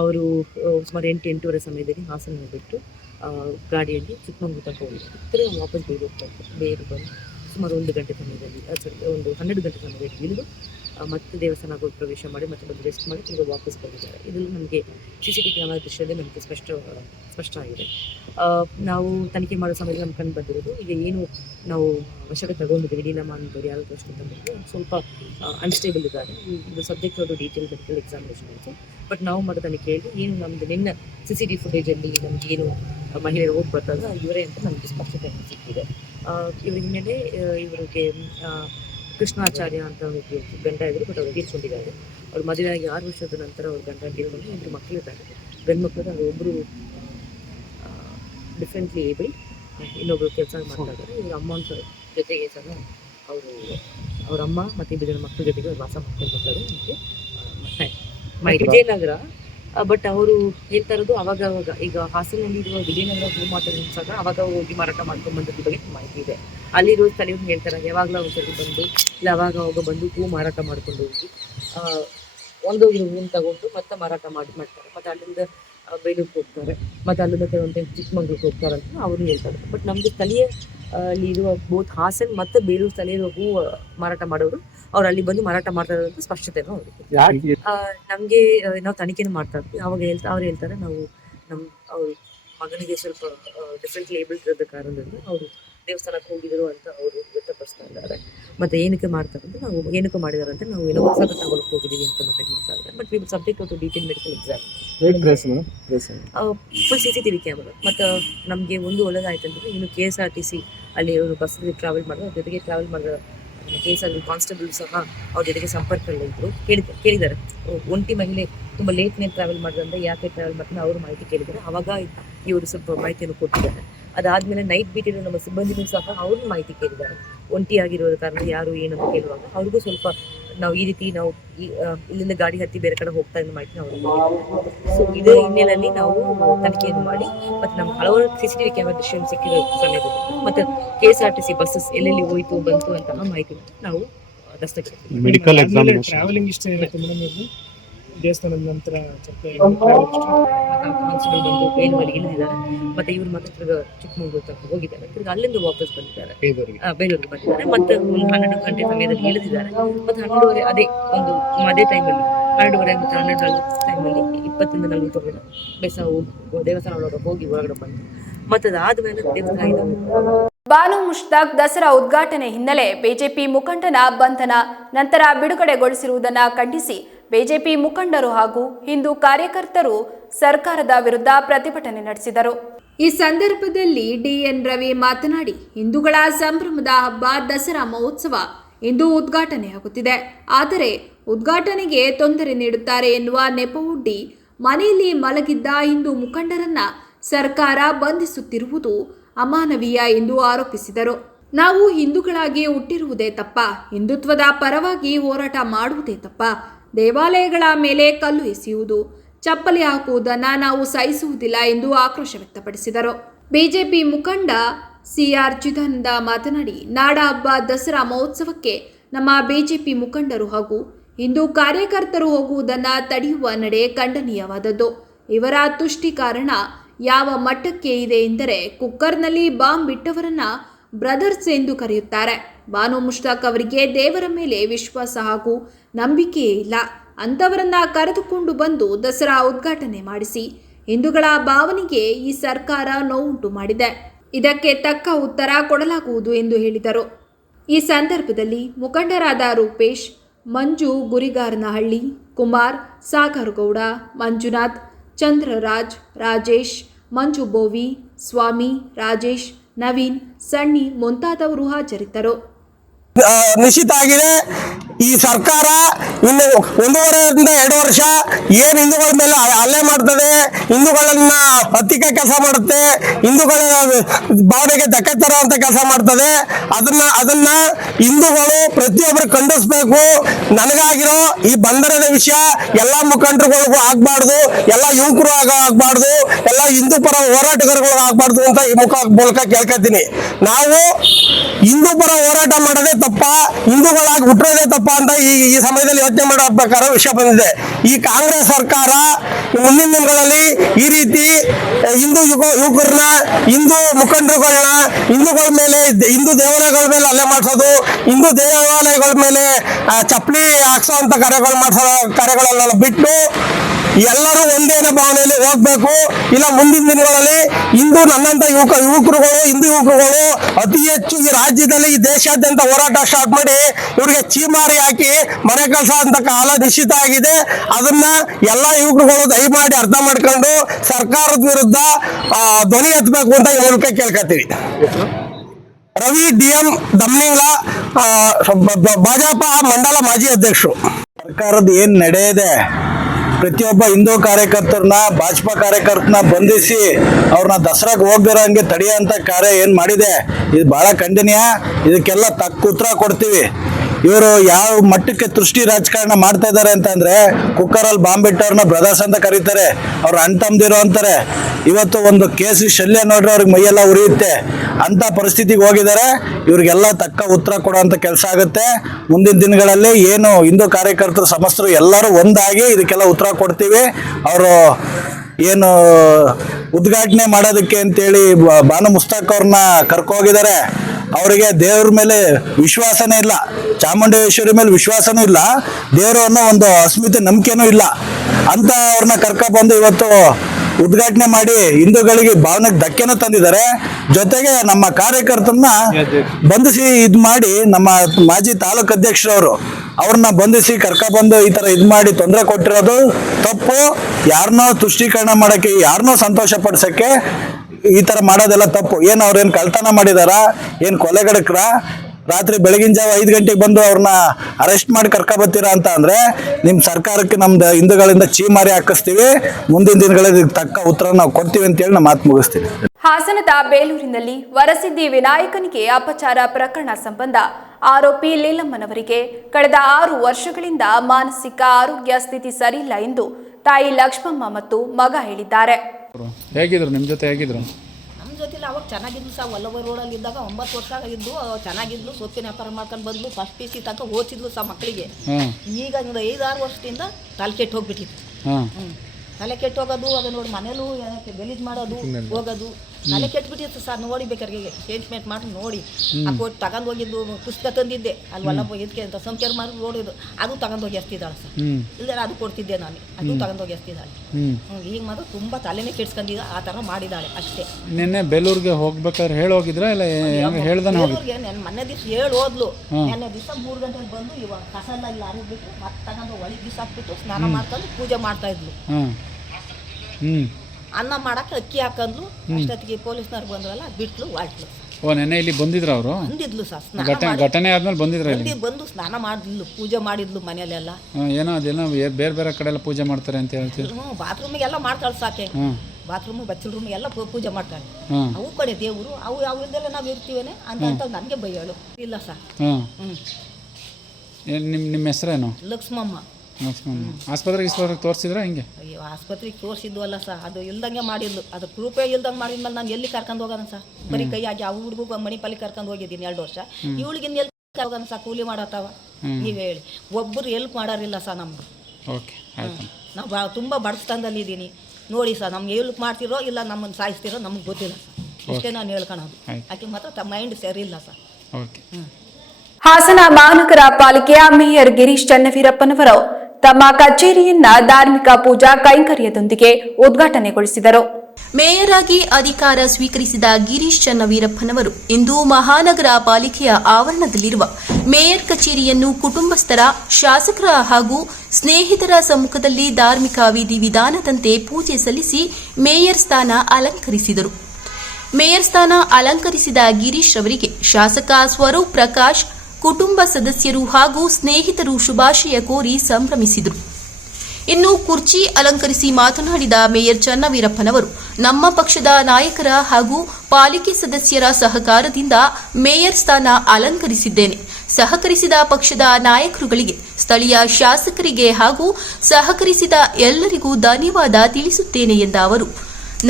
ಅವರು ಸುಮಾರು 8:30 ಸಮಯದಲ್ಲಿ ಹಾಸನ ಬಿಟ್ಟು ಗಾಡಿಯಲ್ಲಿ ಚಿಕ್ಕಮಂಗ್ಳೂರು ತನಕ ಹೋಗಿದ್ರು. ತಿರುಗಿ ವಾಪಸ್ ಬೇರು ಬಂದು ಸುಮಾರು 1 ಗಂಟೆ ಸಮಯದಲ್ಲಿ ಒಂದು 12 ಗಂಟೆ ಸಮಯದಲ್ಲಿ ಇಳಿದು ಮತ್ತೆ ದೇವಸ್ಥಾನಕ್ಕೆ ಪ್ರವೇಶ ಮಾಡಿ ಮತ್ತೆ ಬಂದು ರೆಸ್ಟ್ ಮಾಡಿ ತಿರುಗಿ ವಾಪಸ್ ಬಂದಿದ್ದಾರೆ. ಇದರಲ್ಲಿ ನಮಗೆ CCTV ಕ್ಯಾಮರಾ ದೃಶ್ಯದಲ್ಲಿ ನಮಗೆ ಸ್ಪಷ್ಟ ಆಗಿದೆ. ನಾವು ತನಿಖೆ ಮಾಡೋ ಸಮಯದಲ್ಲಿ ನಮ್ಗೆ ಕಂಡು ಬಂದಿರೋದು ಈಗ ಏನು ನಾವು ವಶಕ್ಕೆ ತಗೊಂಡಿದ್ದೀವಿ ಲೀಲಮ್ಮ ಅಂತವ್ರು ಯಾರು ವಶಕ್ಕೆ ತಂದಿದ್ದು ಸ್ವಲ್ಪ ಅನ್ಸ್ಟೇಬಲ್ ಇದ್ದಾರೆ. ಇದು ಸಬ್ಜೆಕ್ಟ್ ಅವರು ಡೀಟೇಲ್ ಮೆಡಿಕಲ್ ಎಕ್ಸಾಮಿನೇಷನ್ ಆಯಿತು. ಬಟ್ ನಾವು ಮಾಡೋ ತನಿಖೆಯಲ್ಲಿ ಏನು ನಮ್ಮದು ನಿನ್ನ CCTV ಫುಟೇಜಲ್ಲಿ ನಮ್ಗೆ ಏನು ಮಹಿಳೆಯರು ಹೋಗಿ ಬರ್ತದೆ ಇವರೇ ಅಂತ ನಮಗೆ ಸ್ಪಷ್ಟತೆ ಸಿಕ್ಕಿದೆ. ಇವ್ರ ಹಿನ್ನೆಲೆ ಇವರಿಗೆ ಕೃಷ್ಣಾಚಾರ್ಯ ಅಂತ ಒಬ್ಬರು ಗಂಡ ಇದ್ರು, ಬಟ್ ಅವ್ರು ತೀರ್ಕೊಂಡಿದ್ದಾರೆ. ಅವ್ರು ಮದುವೆಯಾಗಿ 6 ವರ್ಷದ ನಂತರ ಅವ್ರ ಗಂಡ ತೀರ್ಕೊಂಡು 2 ಮಕ್ಕಳಿದ್ದಾರೆ. ಗಂಡು ಮಕ್ಕಳು ಅದು ಒಬ್ಬರು ಡಿಫ್ರೆಂಟ್ಲಿ ಏಬಲ್, ಇನ್ನೊಬ್ರು ಕೆಲಸ ಮಾಡ್ತಾ ಇದ್ದಾರೆ. ಇವ್ರ ಅಮೌಂಟ್ ಜೊತೆಗೆ ಸಹ ಅವ್ರ ಅಮ್ಮ ಮತ್ತು 2 ಜನ ಮಕ್ಕಳ ಜೊತೆಗೆ ಅವ್ರು ವಾಸ ಮಾಡ್ಕೊಂಡು ಬರ್ತಾರೆ. ಮತ್ತು ವಿಜಯನಗರ. ಬಟ್ ಅವರು ಹೇಳ್ತಾ ಇರೋದು ಅವಾಗ ಈಗ ಹಾಸನಲ್ಲಿ ಇರುವ ವಿಜಯನಗರ ಹೂಮಾಟನ್ನು ಸಹ ಅವಾಗ ಹೋಗಿ ಮಾರಾಟ ಮಾಡ್ಕೊಂಡು ಬಂದದ್ರ ಬಗ್ಗೆ ಮಾಹಿತಿ ಇದೆ. ಅಲ್ಲಿರೋ ಸ್ಥಳೀಯರು ಹೇಳ್ತಾರೆ ಯಾವಾಗಲೂ ಒಂದ್ಸರಿ ಬಂದು ಇಲ್ಲ ಅವಾಗ ಬಂದು ಹೂ ಮಾರಾಟ ಮಾಡ್ಕೊಂಡು ಹೋಗಿ ಒಂದೋಗಿರೋ ಹೂವನ್ನು ತಗೊಂಡು ಮತ್ತೆ ಮಾರಾಟ ಮಾಡ್ತಾರೆ. ಮತ್ತು ಅಲ್ಲಿಂದ ಬೇಲೂರಿಗೆ ಹೋಗ್ತಾರೆ, ಮತ್ತು ಅಲ್ಲಿಂದ ಕೆಲವೊಂದು ಚಿಕ್ಕಮಂಗ್ಳೂರಿಗೆ ಹೋಗ್ತಾರೆ ಅಂತ ಅವರು ಹೇಳ್ತಾರೆ. ಬಟ್ ನಮಗೆ ಸ್ಥಳೀಯ ಅಲ್ಲಿ ಇರುವ ಬೋತ್ ಹಾಸನ್ ಮತ್ತು ಬೇಲೂರು ಸ್ಥಳೀಯರು ಹೂ ಮಾರಾಟ ಮಾಡೋರು ಅವ್ರು ಅಲ್ಲಿ ಬಂದು ಮಾರಾಟ ಮಾಡ್ತಾ ಇರೋದು ಸ್ಪಷ್ಟತೆನೂ ಅವ್ರಿಗೆ. ನಮಗೆ ನಾವು ತನಿಖೆನೂ ಮಾಡ್ತಾ ಇದ್ವಿ. ಅವಾಗ ಅವ್ರು ಹೇಳ್ತಾರೆ ನಾವು ಅವ್ರ ಮಗನಿಗೆ ಸ್ವಲ್ಪ ಡಿಫ್ರೆಂಟ್ಲಿ ಏಬಲ್ ಇರೋದ ಕಾರಣದಿಂದ ಅವರು ದೇವಸ್ಥಾನಕ್ಕೆ ಹೋಗಿದ್ರು ಅಂತ ಅವರು ವ್ಯಕ್ತಪಡಿಸ್ತಾ ಇದ್ದಾರೆ. ಮತ್ತು ಏನಕ್ಕೆ ಮಾಡ್ತಾರೆ ಅಂತ ನಾವು ಏನಕ್ಕೆ ಮಾಡಿದ್ದಾರೆ ಅಂತ ನಾವು ಏನೋ ಹೊಸ ತಗೊಳಕ್ಕೆ ಹೋಗಿದ್ದೀವಿ ಅಂತ ಮತ್ತೆ ಮಾಡ್ತಾ ಇದ್ದಾರೆ. But we subject to detail medical exam full CCTV camera. ಮತ್ತು ನಮಗೆ ಒಂದು ಒಳ್ಳೆದಾಯ್ತು ಅಂದರೆ ಇನ್ನು KSRTC ಅಲ್ಲಿ ಅವರು ಬಸ್ಸಲ್ಲಿ ಟ್ರಾವೆಲ್ ಮಾಡಿದ್ರು, ಅವ್ರ ಜೊತೆಗೆ ಟ್ರಾವೆಲ್ ಮಾಡಿದ KSRTC ಕಾನ್ಸ್ಟೇಬಲ್ ಸಹ ಅವ್ರ ಜೊತೆಗೆ ಸಂಪರ್ಕದಲ್ಲಿದ್ದರು. ಕೇಳಿದ್ದಾರೆ ಒಂಟಿ ಮಹಿಳೆ ತುಂಬ ಲೇಟ್ನೇ ಟ್ರಾವೆಲ್ ಮಾಡಿದ್ರೆ ಯಾಕೆ ಟ್ರಾವೆಲ್ ಮಾಡ್ತಾರೆ ಅವರು ಮಾಹಿತಿ ಕೇಳಿದ್ದಾರೆ. ಆವಾಗ ಇವರು ಸ್ವಲ್ಪ ಮಾಹಿತಿಯನ್ನು ಕೊಟ್ಟಿದ್ದಾರೆ. ಅದಾದಮೇಲೆ ನೈಟ್ ಬೀಟಿರೋ ನಮ್ಮ ಸಿಬ್ಬಂದಿನೂ ಸಹ ಅವ್ರನ್ನ ಮಾಹಿತಿ ಕೇಳಿದ್ದಾರೆ. ಒಂಟಿಯಾಗಿರೋದ ಕಾರಣ ಯಾರು ಏನಂತ ಕೇಳುವಾಗ ಅವ್ರಿಗೂ ಸ್ವಲ್ಪ ನಾವು ಈ ರೀತಿ ನಾವು ಇಲ್ಲಿಂದ ಗಾಡಿ ಹತ್ತಿ ಬೇರೆ ಕಡೆ ಹೋಗ್ತಾ ಇದ್ದ ಮಾಹಿತಿ ನಾವು ಸೊ ಇದೇ ಹಿನ್ನೆಲೆಯಲ್ಲಿ ನಾವು ತನಿಖೆಯನ್ನು ಮಾಡಿ ಮತ್ತು ನಮ್ಮ ಹಲವಾರು CCTV ಕ್ಯಾಮೆರಾ ದೃಶ್ಯ ಸಿಕ್ಕಿರೋ ಸಮಯದಲ್ಲಿ ಮತ್ತು KSRTC ಬಸ್ಸಸ್ ಎಲ್ಲೆಲ್ಲಿ ಹೋಯಿತು ಬಂತು ಅಂತಹ ಮಾಹಿತಿ ನಾವು ದಸ್ತಗಿರಿ. ಮೆಡಿಕಲ್ ಎಕ್ಸಾಮ್ ಟ್ರಾವೆಲಿಂಗ್ ಇಷ್ಟ ಇರುತ್ತೆ ಮೇಡಮ್ ಇದು ದೇವಸ್ಥಾನದ ನಂತರ ಬಂದು ಬೇಲೂರಿಗೆ ಇಳಿದಿದ್ದಾರೆ. ಮತ್ತೆ ಇವ್ರು ಮತ್ತೆ ತಿರ್ಗ ಚಿಕ್ಕಮಗಳೂರು ತನಕ ಹೋಗಿದ್ದಾರೆ. ತಿರ್ಗ ಅಲ್ಲಿಂದ ವಾಪಸ್ ಬಂದಿದ್ದಾರೆ, ಬೇಲೂರಿಗೆ ಬಂದಿದ್ದಾರೆ. ಮತ್ತೆ ಒಂದು 12 ಗಂಟೆ ಸಮಯದಲ್ಲಿ ಇಳಿದಿದ್ದಾರೆ. ಮತ್ತೆ 12:30 ಅದೇ ಟೈಮಲ್ಲಿ 12:30 ಮತ್ತು 12:40 ಟೈಮಲ್ಲಿ 20ರಿಂದ 40 ಬೆಸವು ದೇವಸ್ಥಾನ ಒಳಗಡೆ ಹೋಗಿ ಹೊರಗಡೆ ಬಂದು ಮತ್ತೆ ಅದಾದ್ಮೇಲೆ ದೇವಸ್ಥಾನ. ಬಾನು ಮುಷ್ತಾಕ್ ದಸರಾ ಉದ್ಘಾಟನೆ ಹಿನ್ನೆಲೆ ಬಿಜೆಪಿ ಮುಖಂಡನ ಬಂಧನ ನಂತರ ಬಿಡುಗಡೆಗೊಳಿಸಿರುವುದನ್ನು ಖಂಡಿಸಿ ಬಿಜೆಪಿ ಮುಖಂಡರು ಹಾಗೂ ಹಿಂದೂ ಕಾರ್ಯಕರ್ತರು ಸರ್ಕಾರದ ವಿರುದ್ಧ ಪ್ರತಿಭಟನೆ ನಡೆಸಿದರು. ಈ ಸಂದರ್ಭದಲ್ಲಿ ಡಿಎನ್ ರವಿ ಮಾತನಾಡಿ, ಹಿಂದೂಗಳ ಸಂಭ್ರಮದ ಹಬ್ಬ ದಸರಾ ಮಹೋತ್ಸವ ಇಂದು ಉದ್ಘಾಟನೆಯಾಗುತ್ತಿದೆ. ಆದರೆ ಉದ್ಘಾಟನೆಗೆ ತೊಂದರೆ ನೀಡುತ್ತಾರೆ ಎನ್ನುವ ನೆಪವೊಡ್ಡಿ ಮನೆಯಲ್ಲಿ ಮಲಗಿದ್ದ ಹಿಂದೂ ಮುಖಂಡರನ್ನ ಸರ್ಕಾರ ಬಂಧಿಸುತ್ತಿರುವುದು ಅಮಾನವೀಯ ಎಂದು ಆರೋಪಿಸಿದರು. ನಾವು ಹಿಂದೂಗಳಾಗಿ ಹುಟ್ಟಿರುವುದೇ ತಪ್ಪ, ಹಿಂದುತ್ವದ ಪರವಾಗಿ ಹೋರಾಟ ಮಾಡುವುದೇ ತಪ್ಪ, ದೇವಾಲಯಗಳ ಮೇಲೆ ಕಲ್ಲು ಎಸೆಯುವುದು, ಚಪ್ಪಲಿ ಹಾಕುವುದನ್ನು ನಾವು ಸಹಿಸುವುದಿಲ್ಲ ಎಂದು ಆಕ್ರೋಶ ವ್ಯಕ್ತಪಡಿಸಿದರು. ಬಿಜೆಪಿ ಮುಖಂಡ ಸಿಆರ್ ಚಿದಾನಂದ ಮಾತನಾಡಿ, ನಾಡ ಹಬ್ಬ ದಸರಾ ಮಹೋತ್ಸವಕ್ಕೆ ನಮ್ಮ ಬಿಜೆಪಿ ಮುಖಂಡರು ಹಾಗೂ ಹಿಂದೂ ಕಾರ್ಯಕರ್ತರು ಹೋಗುವುದನ್ನು ತಡೆಯುವ ನಡೆ ಖಂಡನೀಯವಾದದ್ದು. ಇವರ ತುಷ್ಟೀಕರಣ ಯಾವ ಮಟ್ಟಕ್ಕೆ ಇದೆ ಎಂದರೆ ಕುಕ್ಕರ್ನಲ್ಲಿ ಬಾಂಬ್ ಬಿಟ್ಟವರನ್ನ ಬ್ರದರ್ಸ್ ಎಂದು ಕರೆಯುತ್ತಾರೆ. ಬಾನು ಮುಷ್ತಾಕ್ ಅವರಿಗೆ ದೇವರ ಮೇಲೆ ವಿಶ್ವಾಸ ಹಾಗೂ ನಂಬಿಕೆಯೇ ಇಲ್ಲ. ಅಂಥವರನ್ನ ಕರೆದುಕೊಂಡು ಬಂದು ದಸರಾ ಉದ್ಘಾಟನೆ ಮಾಡಿಸಿ ಹಿಂದೂಗಳ ಭಾವನೆಗೆ ಈ ಸರ್ಕಾರ ನೋವುಂಟು ಮಾಡಿದೆ. ಇದಕ್ಕೆ ತಕ್ಕ ಉತ್ತರ ಕೊಡಲಾಗುವುದು ಎಂದು ಹೇಳಿದರು. ಈ ಸಂದರ್ಭದಲ್ಲಿ ಮುಖಂಡರಾದ ರೂಪೇಶ್, ಮಂಜು ಗುರಿಗಾರನಹಳ್ಳಿ, ಕುಮಾರ್, ಸಾಗರ್ ಗೌಡ, ಮಂಜುನಾಥ್, ಚಂದ್ರರಾಜ್, ರಾಜೇಶ್, ಮಂಜು ಬೋವಿ, ಸ್ವಾಮಿ, ರಾಜೇಶ್, ನವೀನ್, ಸಣ್ಣಿ ಮುಂತಾದವರು ಹಾಜರಿದ್ದರು. ನಿಶ್ಚಿತ ಆಗಿದೆ. ಈ ಸರ್ಕಾರ ಇನ್ನು 1.5 ವರ್ಷ ಏನು ಹಿಂದೂಗಳ ಮೇಲೆ ಹಲ್ಲೆ ಮಾಡ್ತದೆ, ಹಿಂದೂಗಳನ್ನ ಹತ್ತಿಕ ಕೆಲಸ ಮಾಡುತ್ತೆ, ಹಿಂದೂಗಳ ಭಾವನೆಗೆ ಧಕ್ಕೆ ತರುವಂತ ಕೆಲಸ ಮಾಡ್ತದೆ. ಅದನ್ನ ಹಿಂದೂಗಳು ಪ್ರತಿಯೊಬ್ಬರು ಖಂಡಿಸ್ಬೇಕು. ನನಗಾಗಿರೋ ಈ ಬಂಧನದ ವಿಷಯ ಎಲ್ಲಾ ಮುಖಂಡರುಗಳಿಗೂ ಆಗ್ಬಾರ್ದು, ಎಲ್ಲ ಯುವಕರು ಆಗ್ಬಾರ್ದು, ಎಲ್ಲ ಹಿಂದೂ ಪರ ಹೋರಾಟಗಾರಗಳು ಆಗ್ಬಾರ್ದು ಅಂತ ಈ ಮೂಲಕ ಕೇಳ್ಕೊತೀನಿ. ನಾವು ಹಿಂದೂ ಪರ ಹೋರಾಟ ಮಾಡೋದೇ ತಪ್ಪ, ಹಿಂದೂಗಳಾಗಿ ಹುಟ್ಟೋದೇ ತಪ್ಪ ಅಂತ ಈ ಸಮಯದಲ್ಲಿ ಯೋಚನೆ ಮಾಡಬೇಕಾದ ವಿಷಯ ಬಂದಿದೆ. ಈ ಕಾಂಗ್ರೆಸ್ ಸರ್ಕಾರ ಮುಂದಿನ ದಿನಗಳಲ್ಲಿ ಈ ರೀತಿ ಹಿಂದೂ ಯುವಕರನ್ನ, ಹಿಂದೂ ಮುಖಂಡರುಗಳನ್ನ, ಹಿಂದೂಗಳ ಮೇಲೆ, ಹಿಂದೂ ದೇವಾಲಯಗಳ ಮೇಲೆ ಹಲ್ಲೆ ಮಾಡಿಸೋದು, ಹಿಂದೂ ದೇವಾಲಯಗಳ ಮೇಲೆ ಚಪ್ಪಲಿ ಹಾಕ್ಸೋಂತ ಕಾರ್ಯಗಳೆಲ್ಲ ಬಿಟ್ಟು ಎಲ್ಲರೂ ಒಂದೇನ ಭಾವನೆಯಲ್ಲಿ ಹೋಗ್ಬೇಕು. ಇಲ್ಲ ಮುಂದಿನ ದಿನಗಳಲ್ಲಿ ನನ್ನಂತ ಯುವಕರುಗಳು, ಹಿಂದೂ ಯುವಕರುಗಳು ಅತಿ ಹೆಚ್ಚು ಈ ರಾಜ್ಯದಲ್ಲಿ, ಈ ದೇಶಾದ್ಯಂತ ಹೋರಾಟ ಸ್ಟಾರ್ಟ್ ಮಾಡಿ ಇವರಿಗೆ ಚೀಮಾರಿ ಹಾಕಿ ಮನೆ ಕೆಲಸ ಅಂತ ಕಾಲ ನಿಶ್ಚಿತ ಆಗಿದೆ. ಅದನ್ನ ಎಲ್ಲ ಯುವಕರುಗಳು ದಯಮಾಡಿ ಅರ್ಥ ಮಾಡ್ಕೊಂಡು ಸರ್ಕಾರದ ವಿರುದ್ಧ ಧ್ವನಿ ಎತ್ತಬೇಕು ಅಂತ ಈ ಮೂಲಕ ಕೇಳ್ಕೊತೀವಿ. ರವಿ, ಡಿಎಂ ದಮ್ನಿಂಗ್ಲ, ಭಾಜಪ ಮಂಡಲ ಮಾಜಿ ಅಧ್ಯಕ್ಷರು. ಸರ್ಕಾರದ ಏನ್ ನಡೆಯಿದೆ, ಪ್ರತಿಯೊಬ್ಬ ಹಿಂದೂ ಕಾರ್ಯಕರ್ತರನ್ನ, ಭಾಜಪಾ ಕಾರ್ಯಕರ್ತರನ್ನ ಬಂಧಿಸಿ ಅವ್ರನ್ನ ದಸರಾಗೆ ಹೋಗ್ದಿರೋಂಗೆ ತಡೆಯುವಂತ ಕಾರ್ಯ ಏನ್ ಮಾಡಿದೆ ಇದು ಬಹಳ ಖಂಡನೀಯ. ಇದಕ್ಕೆಲ್ಲ ತಕ್ಕ ಉತ್ತರ ಕೊಡ್ತೀವಿ. ಇವರು ಯಾವ ಮಟ್ಟಕ್ಕೆ ತೃಷ್ಟಿ ರಾಜಕಾರಣ ಮಾಡ್ತಾ ಇದ್ದಾರೆ ಅಂತಂದ್ರೆ, ಕುಕ್ಕರಲ್ಲಿ ಬಾಂಬ್ ಇಟ್ಟವ್ರನ್ನ ಬ್ರದರ್ಸ್ ಅಂತ ಕರೀತಾರೆ, ಅವ್ರು ಅಣ್ಣ ತಮ್ಮದಿರೋ ಅಂತಾರೆ. ಇವತ್ತು ಒಂದು ಕೇಸರಿ ಶಲ್ಯ ನೋಡ್ರೆ ಅವ್ರಿಗೆ ಮೈಯೆಲ್ಲ ಉರಿಯುತ್ತೆ ಅಂತ ಪರಿಸ್ಥಿತಿಗೆ ಹೋಗಿದ್ದಾರೆ. ಇವ್ರಿಗೆಲ್ಲ ತಕ್ಕ ಉತ್ತರ ಕೊಡುವಂತ ಕೆಲಸ ಆಗುತ್ತೆ. ಮುಂದಿನ ದಿನಗಳಲ್ಲಿ ಏನು ಹಿಂದೂ ಕಾರ್ಯಕರ್ತರು ಸಮಸ್ತರು ಎಲ್ಲರೂ ಒಂದಾಗಿ ಇದಕ್ಕೆಲ್ಲ ಉತ್ತರ ಕೊಡ್ತೀವಿ. ಅವರು ಏನು ಉದ್ಘಾಟನೆ ಮಾಡೋದಕ್ಕೆ ಅಂತೇಳಿ ಬಾನು ಮುಸ್ತಾಕ್ ಅವ್ರನ್ನ ಕರ್ಕೋಗಿದ್ದಾರೆ. ಅವರಿಗೆ ದೇವ್ರ ಮೇಲೆ ವಿಶ್ವಾಸನೇ ಇಲ್ಲ, ಚಾಮುಂಡೇಶ್ವರಿ ಮೇಲೆ ವಿಶ್ವಾಸನೂ ಇಲ್ಲ, ದೇವರು ಅನ್ನೋ ಒಂದು ಅಸ್ಮಿತೆ ನಂಬಿಕೆನೂ ಇಲ್ಲ ಅಂತ ಅವ್ರನ್ನ ಕರ್ಕೊಬಂದು ಇವತ್ತು ಉದ್ಘಾಟನೆ ಮಾಡಿ ಹಿಂದೂಗಳಿಗೆ ಭಾವನೆಗೆ ಧಕ್ಕೆನೂ ತಂದಿದ್ದಾರೆ. ಜೊತೆಗೆ ನಮ್ಮ ಕಾರ್ಯಕರ್ತರನ್ನ ಬಂಧಿಸಿ ಮಾಡಿ ನಮ್ಮ ಮಾಜಿ ತಾಲೂಕು ಅಧ್ಯಕ್ಷರವರು ಅವ್ರನ್ನ ಬಂಧಿಸಿ ಕರ್ಕೊಬಂದು ಈ ತರ ಮಾಡಿ ತೊಂದರೆ ಕೊಟ್ಟಿರೋದು ತಪ್ಪು. ಯಾರನ್ನೋ ತುಷ್ಟೀಕರಣ ಮಾಡಕ್ಕೆ, ಯಾರನ್ನೋ ಸಂತೋಷ ಪಡಿಸಕ್ಕೆ ಈ ತರ ಮಾಡೋದೆಲ್ಲ ತಪ್ಪು. ಏನ್ ಅವ್ರೇನ್ ಕಳ್ತನ ಮಾಡಿದಾರ, ಏನ್ ಕೊಲೆಗಡಕ್ರ, ರಾತ್ರಿ ಬೆಳಗಿನ ಜಾವ 5 ಗಂಟೆಗೆ ಬಂದು ಅವ್ರನ್ನ ಅರೆಸ್ಟ್ ಮಾಡಿ ಕರ್ಕೊಬತ್ತೀರಾ ಅಂತ ಅಂದ್ರೆ ನಿಮ್ ಸರ್ಕಾರಕ್ಕೆ ನಮ್ದು ಹಿಂದೂಗಳಿಂದ ಚೀಮಾರಿ ಹಾಕಿಸ್ತೀವಿ. ಮುಂದಿನ ದಿನಗಳಲ್ಲಿ ತಕ್ಕ ಉತ್ತರ ನಾವು ಕೊಡ್ತೀವಿ ಅಂತೇಳಿ ನಾನು ಮಾತು ಮುಗಿಸ್ತೀವಿ. ಹಾಸನದ ಬೇಲೂರಿನಲ್ಲಿ ವರಸಿದ್ದಿ ವಿನಾಯಕನಿಗೆ ಅಪಚಾರ ಪ್ರಕರಣ ಸಂಬಂಧ ಆರೋಪಿ ಲೀಲಮ್ಮನವರಿಗೆ ಕಳೆದ 6 ವರ್ಷಗಳಿಂದ ಮಾನಸಿಕ ಆರೋಗ್ಯ ಸ್ಥಿತಿ ಸರಿಯಿಲ್ಲ ಎಂದು ತಾಯಿ ಲಕ್ಷ್ಮಮ್ಮ ಮತ್ತು ಮಗ ಹೇಳಿದ್ದಾರೆ. ಹೇಗಿದ್ರು ನಿಮ್ಮ ಜೊತೆ? ಹೇಗಿದ್ರು? ನಮ್ಮ ಜೊತೆ ಇಲ್ಲ, ಅವಾಗ ಚೆನ್ನಾಗಿದ್ಲು ಸಹ. ವಲ್ಲಭ ರೋಡಲ್ಲಿ ಇದ್ದಾಗ 9 ವರ್ಷ ಇದ್ದು ಚೆನ್ನಾಗಿದ್ಲು. ಸೊಪ್ಪಿನ ವ್ಯಾಪಾರ ಮಾಡ್ಕೊಂಡು ಬಂದ್ಲು. ಫಸ್ಟ್ PC ತನಕ ಓದಿಸಿದ್ಲು ಸಹ ಮಕ್ಕಳಿಗೆ. ಈಗ ಒಂದು 5-6 ವರ್ಷದಿಂದ ತಲೆ ಕೆಟ್ಟು ಹೋಗ್ಬಿಟ್ಟಿತ್ತು. ತಲೆ ಕೆಟ್ಟು ಹೋಗೋದು, ಅದು ನೋಡಿ ಮನೇಲೂ ಗಲೀಜು ಮಾಡೋದು, ಹೋಗೋದು, ತಲೆ ಕೆಟ್ಟುಬಿಟ್ಟಿತ್ತು ಸರ್. ನೋಡಿ ಬೇಕಾದ್ರೆ ಚೇಂಜ್ಮೆಂಟ್ ಮಾಡಿ ನೋಡಿ ಕೊಟ್ಟು ತಗೊಂಡು ಹೋಗಿದ್ದು. ಪುಸ್ತಕ ತಂದಿದ್ದೆ ಅಲ್ಲಿ ವಲ್ಲಭ ಇದಕ್ಕೆ ಅಂತ ಸಂಖ್ಯೆ ಮಾಡಿ ನೋಡಿದ್ದು, ಅದು ತಗೊಂಡು ಹೋಗಿ ಎಸ್ತಿದ್ದಾಳೆ ಸರ್. ಇಲ್ಲದೆ ಅದು ಕೊಡ್ತಿದ್ದೆ ನಾನು, ಅದು ತಗೊಂಡು ಹೋಗಿ ಎಸ್ತಿದ್ದಾಳೆ. ಈಗ ಮಾತ್ರ ತುಂಬ ತಲೆನೇ ಕೆಡ್ಸ್ಕೊಂಡಿದ್ದ ಆ ಥರ ಮಾಡಿದ್ದಾಳೆ ಅಷ್ಟೇ. ನಿನ್ನೆ ಬೇಲೂರಿಗೆ ಹೋಗ್ಬೇಕಾದ್ರೆ ಹೇಳೋಗಿದ್ರಾ ಇಲ್ಲ ಹೇಳ್ದಾನೆ ಬೇಲೂರಿಗೆ ಮೊನ್ನೆ ದಿವಸ ಹೇಳಿ ಹೋದ್ಲು. ನೆನ್ನೆ ದಿವಸ 3 ಗಂಟೆಗೆ ಬಂದು ಇವಾಗ ಕಸ ಎಲ್ಲ ಇಲ್ಲಿ ಅರಿಬಿಟ್ಟು ಮತ್ತೆ ತಗೊಂಡು ಒಳಗೆ ಬಿಸಾಕ್ಬಿಟ್ಟು ಸ್ನಾನ ಮಾಡ್ಕೊಂಡು ಪೂಜೆ ಮಾಡ್ತಾ ಇದ್ಲು. ಅನ್ನ ಮಾಡಕ್ಕೆ ಅಕ್ಕಿ ಹಾಕಂದ್ಲು. ಅಷ್ಟೊತ್ತಿಗೆ ಪೊಲೀಸ್ನವ್ರು ಬಂದ್ರಲ್ಲ, ಬಿಟ್ಲು ಹೊರಟ್ಲು. ಓ, ನೆನ್ನೆ ಇಲ್ಲಿ ಬಂದಿದ್ರ ಅವರು? ಬಂದಿದ್ಲು ಸರ್. ಘಟನೆ ಆದ್ಮೇಲೆ ಬಂದಿದ್ರ? ಬಂದು ಸ್ನಾನ ಮಾಡಿದ್ಲು, ಪೂಜೆ ಮಾಡಿದ್ಲು ಮನೆಯಲ್ಲೆಲ್ಲ. ಏನೋ ಅದೇನೋ ಬೇರೆ ಬೇರೆ ಕಡೆ ಎಲ್ಲ ಪೂಜೆ ಮಾಡ್ತಾರೆ ಅಂತ ಹೇಳ್ತೀವಿ. ಬಾತ್ರೂಮಿಗೆಲ್ಲ ಮಾಡ್ತಾಳೆ ಸಾಕೆ. ಬಾತ್ರೂಮ್ ಬಚ್ಚಲ ರೂಮಿಗೆಲ್ಲ ಪೂಜೆ ಮಾಡ್ತಾಳೆ. ಅವು ಕಡೆ ದೇವರು ಅವು ಇಲ್ದೆಲ್ಲ ನಾವು ಇರ್ತೀವೇನೆ ಅಂತ ನನಗೆ ಬೈಯೋಳು. ಇಲ್ಲ ಸರ್. ನಿಮ್ಮ ಹೆಸರೇನು? ಲಕ್ಷ್ಮಮ್ಮ. ಆಸ್ಪತ್ರೆಗೆ ತೋರಿಸಿದ್ರ ಹಿಂಗೆ? ಅಯ್ಯೋ, ಆಸ್ಪತ್ರೆಗೆ ತೋರಿಸಿದ್ವಲ್ಲ ಸರ್, ಅದು ಇಲ್ದಂಗೆ ಮಾಡಿದ್ಲು. ಅದು ಕೃಪೆ ಇಲ್ದಂಗೆ ಮಾಡಿದ್ಮೇಲೆ ನಾನು ಎಲ್ಲಿ ಕರ್ಕೊಂಡು ಹೋಗೋಣ ಸರ್? ಬರೀ ಕೈಯಾಗಿ ಆ ಹುಡುಗ ಮಣಿಪಾಲಿ ಕರ್ಕೊಂಡು ಹೋಗಿದ್ದೀನಿ 2 ವರ್ಷ. ಇವಳಿಗಿನ್ನ ಎಲ್ಲಿ ಹೋಗೋಣ ಸರ್? ಕೂಲಿ ಮಾಡತ್ತವ ನೀವು ಹೇಳಿ. ಒಬ್ಬರು ಎಲ್ಪ್ ಮಾಡೋರಿಲ್ಲ ಸರ್ ನಮ್ದು. ನಾವು ತುಂಬ ಬಡಸ್ತನದಲ್ಲಿ ಇದ್ದೀನಿ ನೋಡಿ ಸರ್. ನಮ್ಗೆ ಎಲ್ಪ್ ಮಾಡ್ತಿರೋ ಇಲ್ಲ ನಮ್ಮನ್ನು ಸಾಯಿಸ್ತಿರೋ ನಮ್ಗೆ ಗೊತ್ತಿಲ್ಲ ಸರ್. ಇಷ್ಟೇ ನಾನು ಹೇಳ್ಕೊಳೋದು. ಆಕೆ ಮಾತ್ರ ಮೈಂಡ್ ಸರಿ ಇಲ್ಲ ಸರ್. ಹಾಸನ ಮಹಾನಗರ ಪಾಲಿಕೆಯ ಮೇಯರ್ ಗಿರೀಶ್ ಚನ್ನವೀರಪ್ಪನವರು ತಮ್ಮ ಕಚೇರಿಯನ್ನ ಧಾರ್ಮಿಕ ಪೂಜಾ ಕೈಂಕರ್ಯದೊಂದಿಗೆ ಉದ್ಘಾಟನೆಗೊಳಿಸಿದರು. ಮೇಯರ್ ಆಗಿ ಅಧಿಕಾರ ಸ್ವೀಕರಿಸಿದ ಗಿರೀಶ್ ಚನ್ನವೀರಪ್ಪನವರು ಇಂದು ಮಹಾನಗರ ಪಾಲಿಕೆಯ ಆವರಣದಲ್ಲಿರುವ ಮೇಯರ್ ಕಚೇರಿಯನ್ನು ಕುಟುಂಬಸ್ಥರ, ಶಾಸಕರ ಹಾಗೂ ಸ್ನೇಹಿತರ ಸಮ್ಮುಖದಲ್ಲಿ ಧಾರ್ಮಿಕ ವಿಧಿವಿಧಾನದಂತೆ ಪೂಜೆ ಸಲ್ಲಿಸಿ ಮೇಯರ್ ಸ್ಥಾನ ಅಲಂಕರಿಸಿದರು. ಮೇಯರ್ ಸ್ಥಾನ ಅಲಂಕರಿಸಿದ ಗಿರೀಶ್ ರವರಿಗೆ ಶಾಸಕ ಸ್ವರೂಪ್ ಪ್ರಕಾಶ್, ಕುಟುಂಬ ಸದಸ್ಯರು ಹಾಗೂ ಸ್ನೇಹಿತರು ಶುಭಾಶಯ ಕೋರಿ ಸಂಭ್ರಮಿಸಿದರು. ಇನ್ನು ಕುರ್ಚಿ ಅಲಂಕರಿಸಿ ಮಾತನಾಡಿದ ಮೇಯರ್ ಚನ್ನವೀರಪ್ಪನವರು, ನಮ್ಮ ಪಕ್ಷದ ನಾಯಕರ ಹಾಗೂ ಪಾಲಿಕೆ ಸದಸ್ಯರ ಸಹಕಾರದಿಂದ ಮೇಯರ್ ಸ್ಥಾನ ಅಲಂಕರಿಸಿದ್ದೇನೆ. ಸಹಕರಿಸಿದ ಪಕ್ಷದ ನಾಯಕರುಗಳಿಗೆ, ಸ್ಥಳೀಯ ಶಾಸಕರಿಗೆ ಹಾಗೂ ಸಹಕರಿಸಿದ ಎಲ್ಲರಿಗೂ ಧನ್ಯವಾದ ತಿಳಿಸುತ್ತೇನೆ ಎಂದ ಅವರು,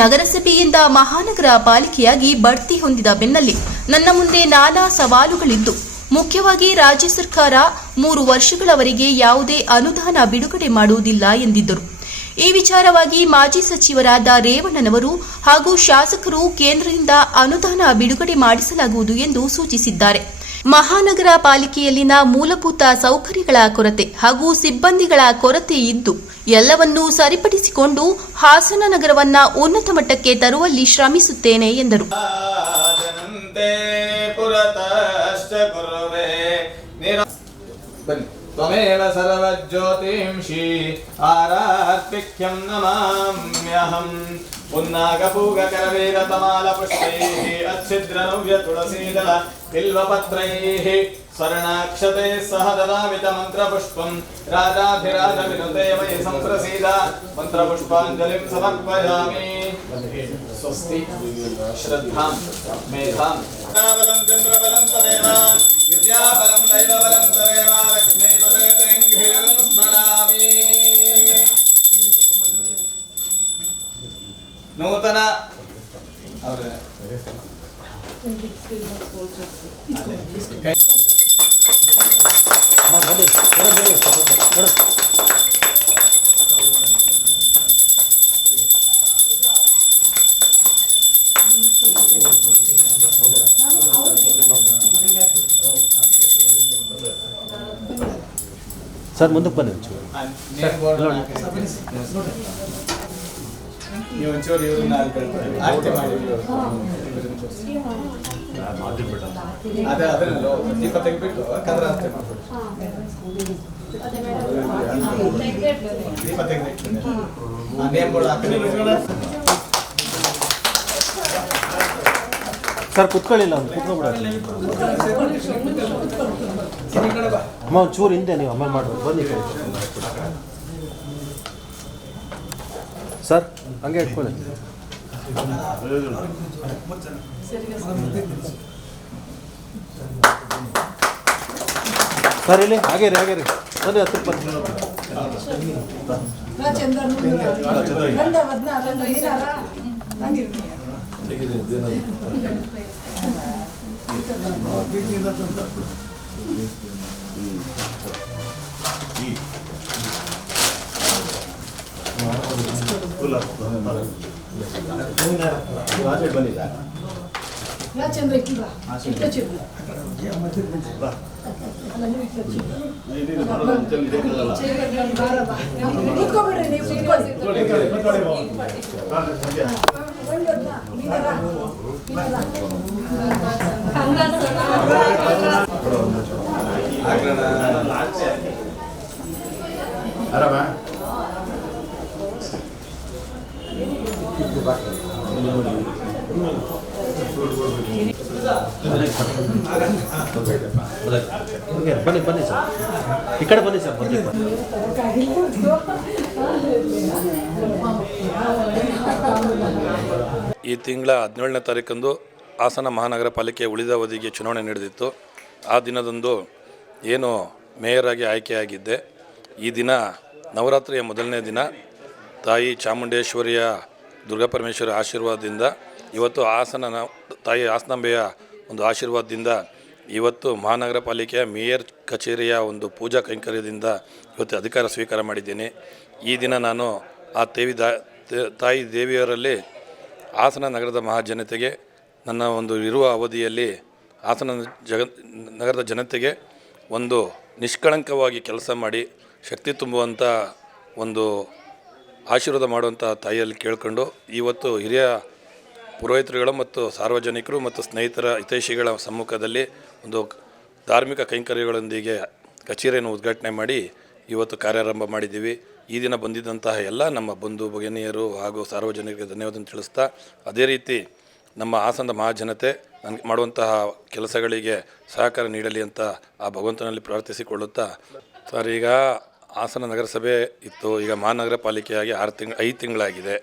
ನಗರಸಭೆಯಿಂದ ಮಹಾನಗರ ಪಾಲಿಕೆಯಾಗಿ ಬಡ್ತಿ ಹೊಂದಿದ ಬೆನ್ನಲ್ಲೇ ನನ್ನ ಮುಂದೆ ನಾನಾ ಸವಾಲುಗಳಿದ್ದು, ಮುಖ್ಯವಾಗಿ ರಾಜ್ಯ ಸರ್ಕಾರ 3 ವರ್ಷಗಳವರೆಗೆ ಯಾವುದೇ ಅನುದಾನ ಬಿಡುಗಡೆ ಮಾಡುವುದಿಲ್ಲ ಎಂದಿದ್ದರು. ಈ ವಿಚಾರವಾಗಿ ಮಾಜಿ ಸಚಿವರಾದ ರೇವಣ್ಣನವರು ಹಾಗೂ ಶಾಸಕರು ಕೇಂದ್ರದಿಂದ ಅನುದಾನ ಬಿಡುಗಡೆ ಮಾಡಿಸಲಾಗುವುದು ಎಂದು ಸೂಚಿಸಿದ್ದಾರೆ. ಮಹಾನಗರ ಪಾಲಿಕೆಯಲ್ಲಿನ ಮೂಲಭೂತ ಸೌಕರ್ಯಗಳ ಕೊರತೆ ಹಾಗೂ ಸಿಬ್ಬಂದಿಗಳ ಕೊರತೆ ಇದ್ದು ಎಲ್ಲವನ್ನೂ ಸರಿಪಡಿಸಿಕೊಂಡು ಹಾಸನ ನಗರವನ್ನ ಉನ್ನತ ಮಟ್ಟಕ್ಕೆ ತರುವಲ್ಲಿ ಶ್ರಮಿಸುತ್ತೇನೆ ಎಂದರು. ತ್ವಮೇವ ಸರ್ವಜ್ಯೋತಿಂಷಿ ಆರಾತ್ಪಿಖ್ಯಂ ನಮಾಮ್ಯಹಂ ಪುನ್ನಾಗಪೂಗಕರವೇದ ತಮಾಲ ಪುಷ್ಪೈಃ ಅಚ್ಛಿದ್ರನವ್ಯ ತುಳಸೀದಲ ಬಿಲ್ವಪತ್ರೈಃ ಸ್ವರ್ಣಾಕ್ಷತೆ ಸಹ ದದಾಮಿತ ಮಂತ್ರಪುಷ್ಪಂ ರಾಜಾಧಿರಾಜ ವಿನುತೆ ಮಯಿ ಸಂಪ್ರಸೀದ ಮಂತ್ರಪುಷ್ಪಾಂಜಲಿಂ ಸಮರ್ಪಯಾಮಿ. ಸ್ವಸ್ತಿ ಶ್ರದ್ಧಾಂ ಮೇಧಾಂ ಬಲಂ ಚಂದ್ರಬಲಂ ತದೇವ ವಿದ್ಯಾಬಲಂ ದೈವಬಲಂ ತದೇವ ಲಕ್ಷ್ಮೀಪತಿಂ ಸ್ಮರಾಮಿ. ನೂತನ ಸರ್ ಮುಂದಕ್ಕೆ ಬನ್ನಿ. ನೀವು ಒಂಚೂರು ಇವ್ರನ್ನ ಆಯ್ಕೆ ಮಾಡಿ ಅದನ್ನು ದೀಪ ತೆಗೆದ್ಬಿಟ್ಟು ಕದ್ರ ಆಸ್ತಿ ಮಾಡ್ಬಿಟ್ಟು ದೀಪ ತೆಗೆದಿಟ್ಟು ನೇಮ್ಗಳು ಹಾಕಿ. ಸರ್ ಕುತ್ಕೊಳ್ಳಿಲ್ಲ, ಒಂದು ಕುತ್ಕೊಬಿಡ ಅಮ್ಮ. ಒಂಚೂರು ಹಿಂದೆ ನೀವು ಆಮೇಲೆ ಮಾಡ್ಬೋದು. ಬನ್ನಿ ಸರ್, ಹಂಗೆ ಇಟ್ಕೊಳ್ಳಿ ಸರ್. ಇಲ್ಲಿ ಹಾಗೆ ರೀ, ಹಾಗೆ ರೀ, ಬನ್ನಿ ಹತ್ತಕ್ಕೆ ಬನ್ನಿ. ಬನ್ನಿ ಬನ್ನಿ ಸರ್, ಈ ಕಡೆ ಬನ್ನಿ ಸರ್. ಬನ್ನಿ ಈ ತಿಂಗಳ 17ನೇ ತಾರೀಕಂದು ಹಾಸನ ಮಹಾನಗರ ಪಾಲಿಕೆಯ ಉಳಿದ ಅವಧಿಗೆ ಚುನಾವಣೆ ನಡೆದಿತ್ತು. ಆ ದಿನದಂದು ಏನು ಮೇಯರ್ ಆಗಿ ಆಯ್ಕೆಯಾಗಿದ್ದೆ. ಈ ದಿನ ನವರಾತ್ರಿಯ ಮೊದಲನೇ ದಿನ ತಾಯಿ ಚಾಮುಂಡೇಶ್ವರಿಯ ದುರ್ಗಾಪರಮೇಶ್ವರಿ ಆಶೀರ್ವಾದದಿಂದ ಇವತ್ತು ಹಾಸನ ತಾಯಿ ಹಾಸನಾಂಬೆಯ ಒಂದು ಆಶೀರ್ವಾದದಿಂದ ಇವತ್ತು ಮಹಾನಗರ ಪಾಲಿಕೆಯ ಮೇಯರ್ ಕಚೇರಿಯ ಒಂದು ಪೂಜಾ ಕೈಂಕರ್ಯದಿಂದ ಇವತ್ತು ಅಧಿಕಾರ ಸ್ವೀಕಾರ ಮಾಡಿದ್ದೇನೆ. ಈ ದಿನ ನಾನು ಆ ತಾಯಿ ದೇವಿಯರಲ್ಲಿ ಹಾಸನ ನಗರದ ಮಹಾಜನತೆಗೆ ನನ್ನ ಒಂದು ಇರುವ ಅವಧಿಯಲ್ಲಿ ಹಾಸನ ನಗರದ ಜನತೆಗೆ ಒಂದು ನಿಷ್ಕಳಂಕವಾಗಿ ಕೆಲಸ ಮಾಡಿ ಶಕ್ತಿ ತುಂಬುವಂಥ ಒಂದು ಆಶೀರ್ವಾದ ಮಾಡುವಂಥ ತಾಯಿಯಲ್ಲಿ ಕೇಳಿಕೊಂಡು ಇವತ್ತು ಹಿರಿಯ ಪುರೋಹಿತರುಗಳು ಮತ್ತು ಸಾರ್ವಜನಿಕರು ಮತ್ತು ಸ್ನೇಹಿತರ ಹಿತೈಷಿಗಳ ಸಮ್ಮುಖದಲ್ಲಿ ಒಂದು ಧಾರ್ಮಿಕ ಕೈಂಕರ್ಯಗಳೊಂದಿಗೆ ಕಚೇರಿಯನ್ನು ಉದ್ಘಾಟನೆ ಮಾಡಿ ಇವತ್ತು ಕಾರ್ಯಾರಂಭ ಮಾಡಿದ್ದೀವಿ. ಈ ದಿನ ಬಂದಿದ್ದಂತಹ ಎಲ್ಲ ನಮ್ಮ ಬಂಧು ಭಗಿನಿಯರು ಹಾಗೂ ಸಾರ್ವಜನಿಕರಿಗೆ ಧನ್ಯವಾದ ತಿಳಿಸ್ತಾ, ಅದೇ ರೀತಿ ನಮ್ಮ ಹಾಸನದ ಮಹಾಜನತೆ ನನಗೆ ಮಾಡುವಂತಹ ಕೆಲಸಗಳಿಗೆ ಸಹಕಾರ ನೀಡಲಿ ಅಂತ ಆ ಭಗವಂತನಲ್ಲಿ ಪ್ರಾರ್ಥಿಸಿಕೊಳ್ಳುತ್ತಾ, ಸರ್ ಈಗ ಹಾಸನ ನಗರಸಭೆ ಇತ್ತು, ಈಗ ಮಹಾನಗರ ಪಾಲಿಕೆಯಾಗಿ 5 ತಿಂಗಳಾಗಿದೆ.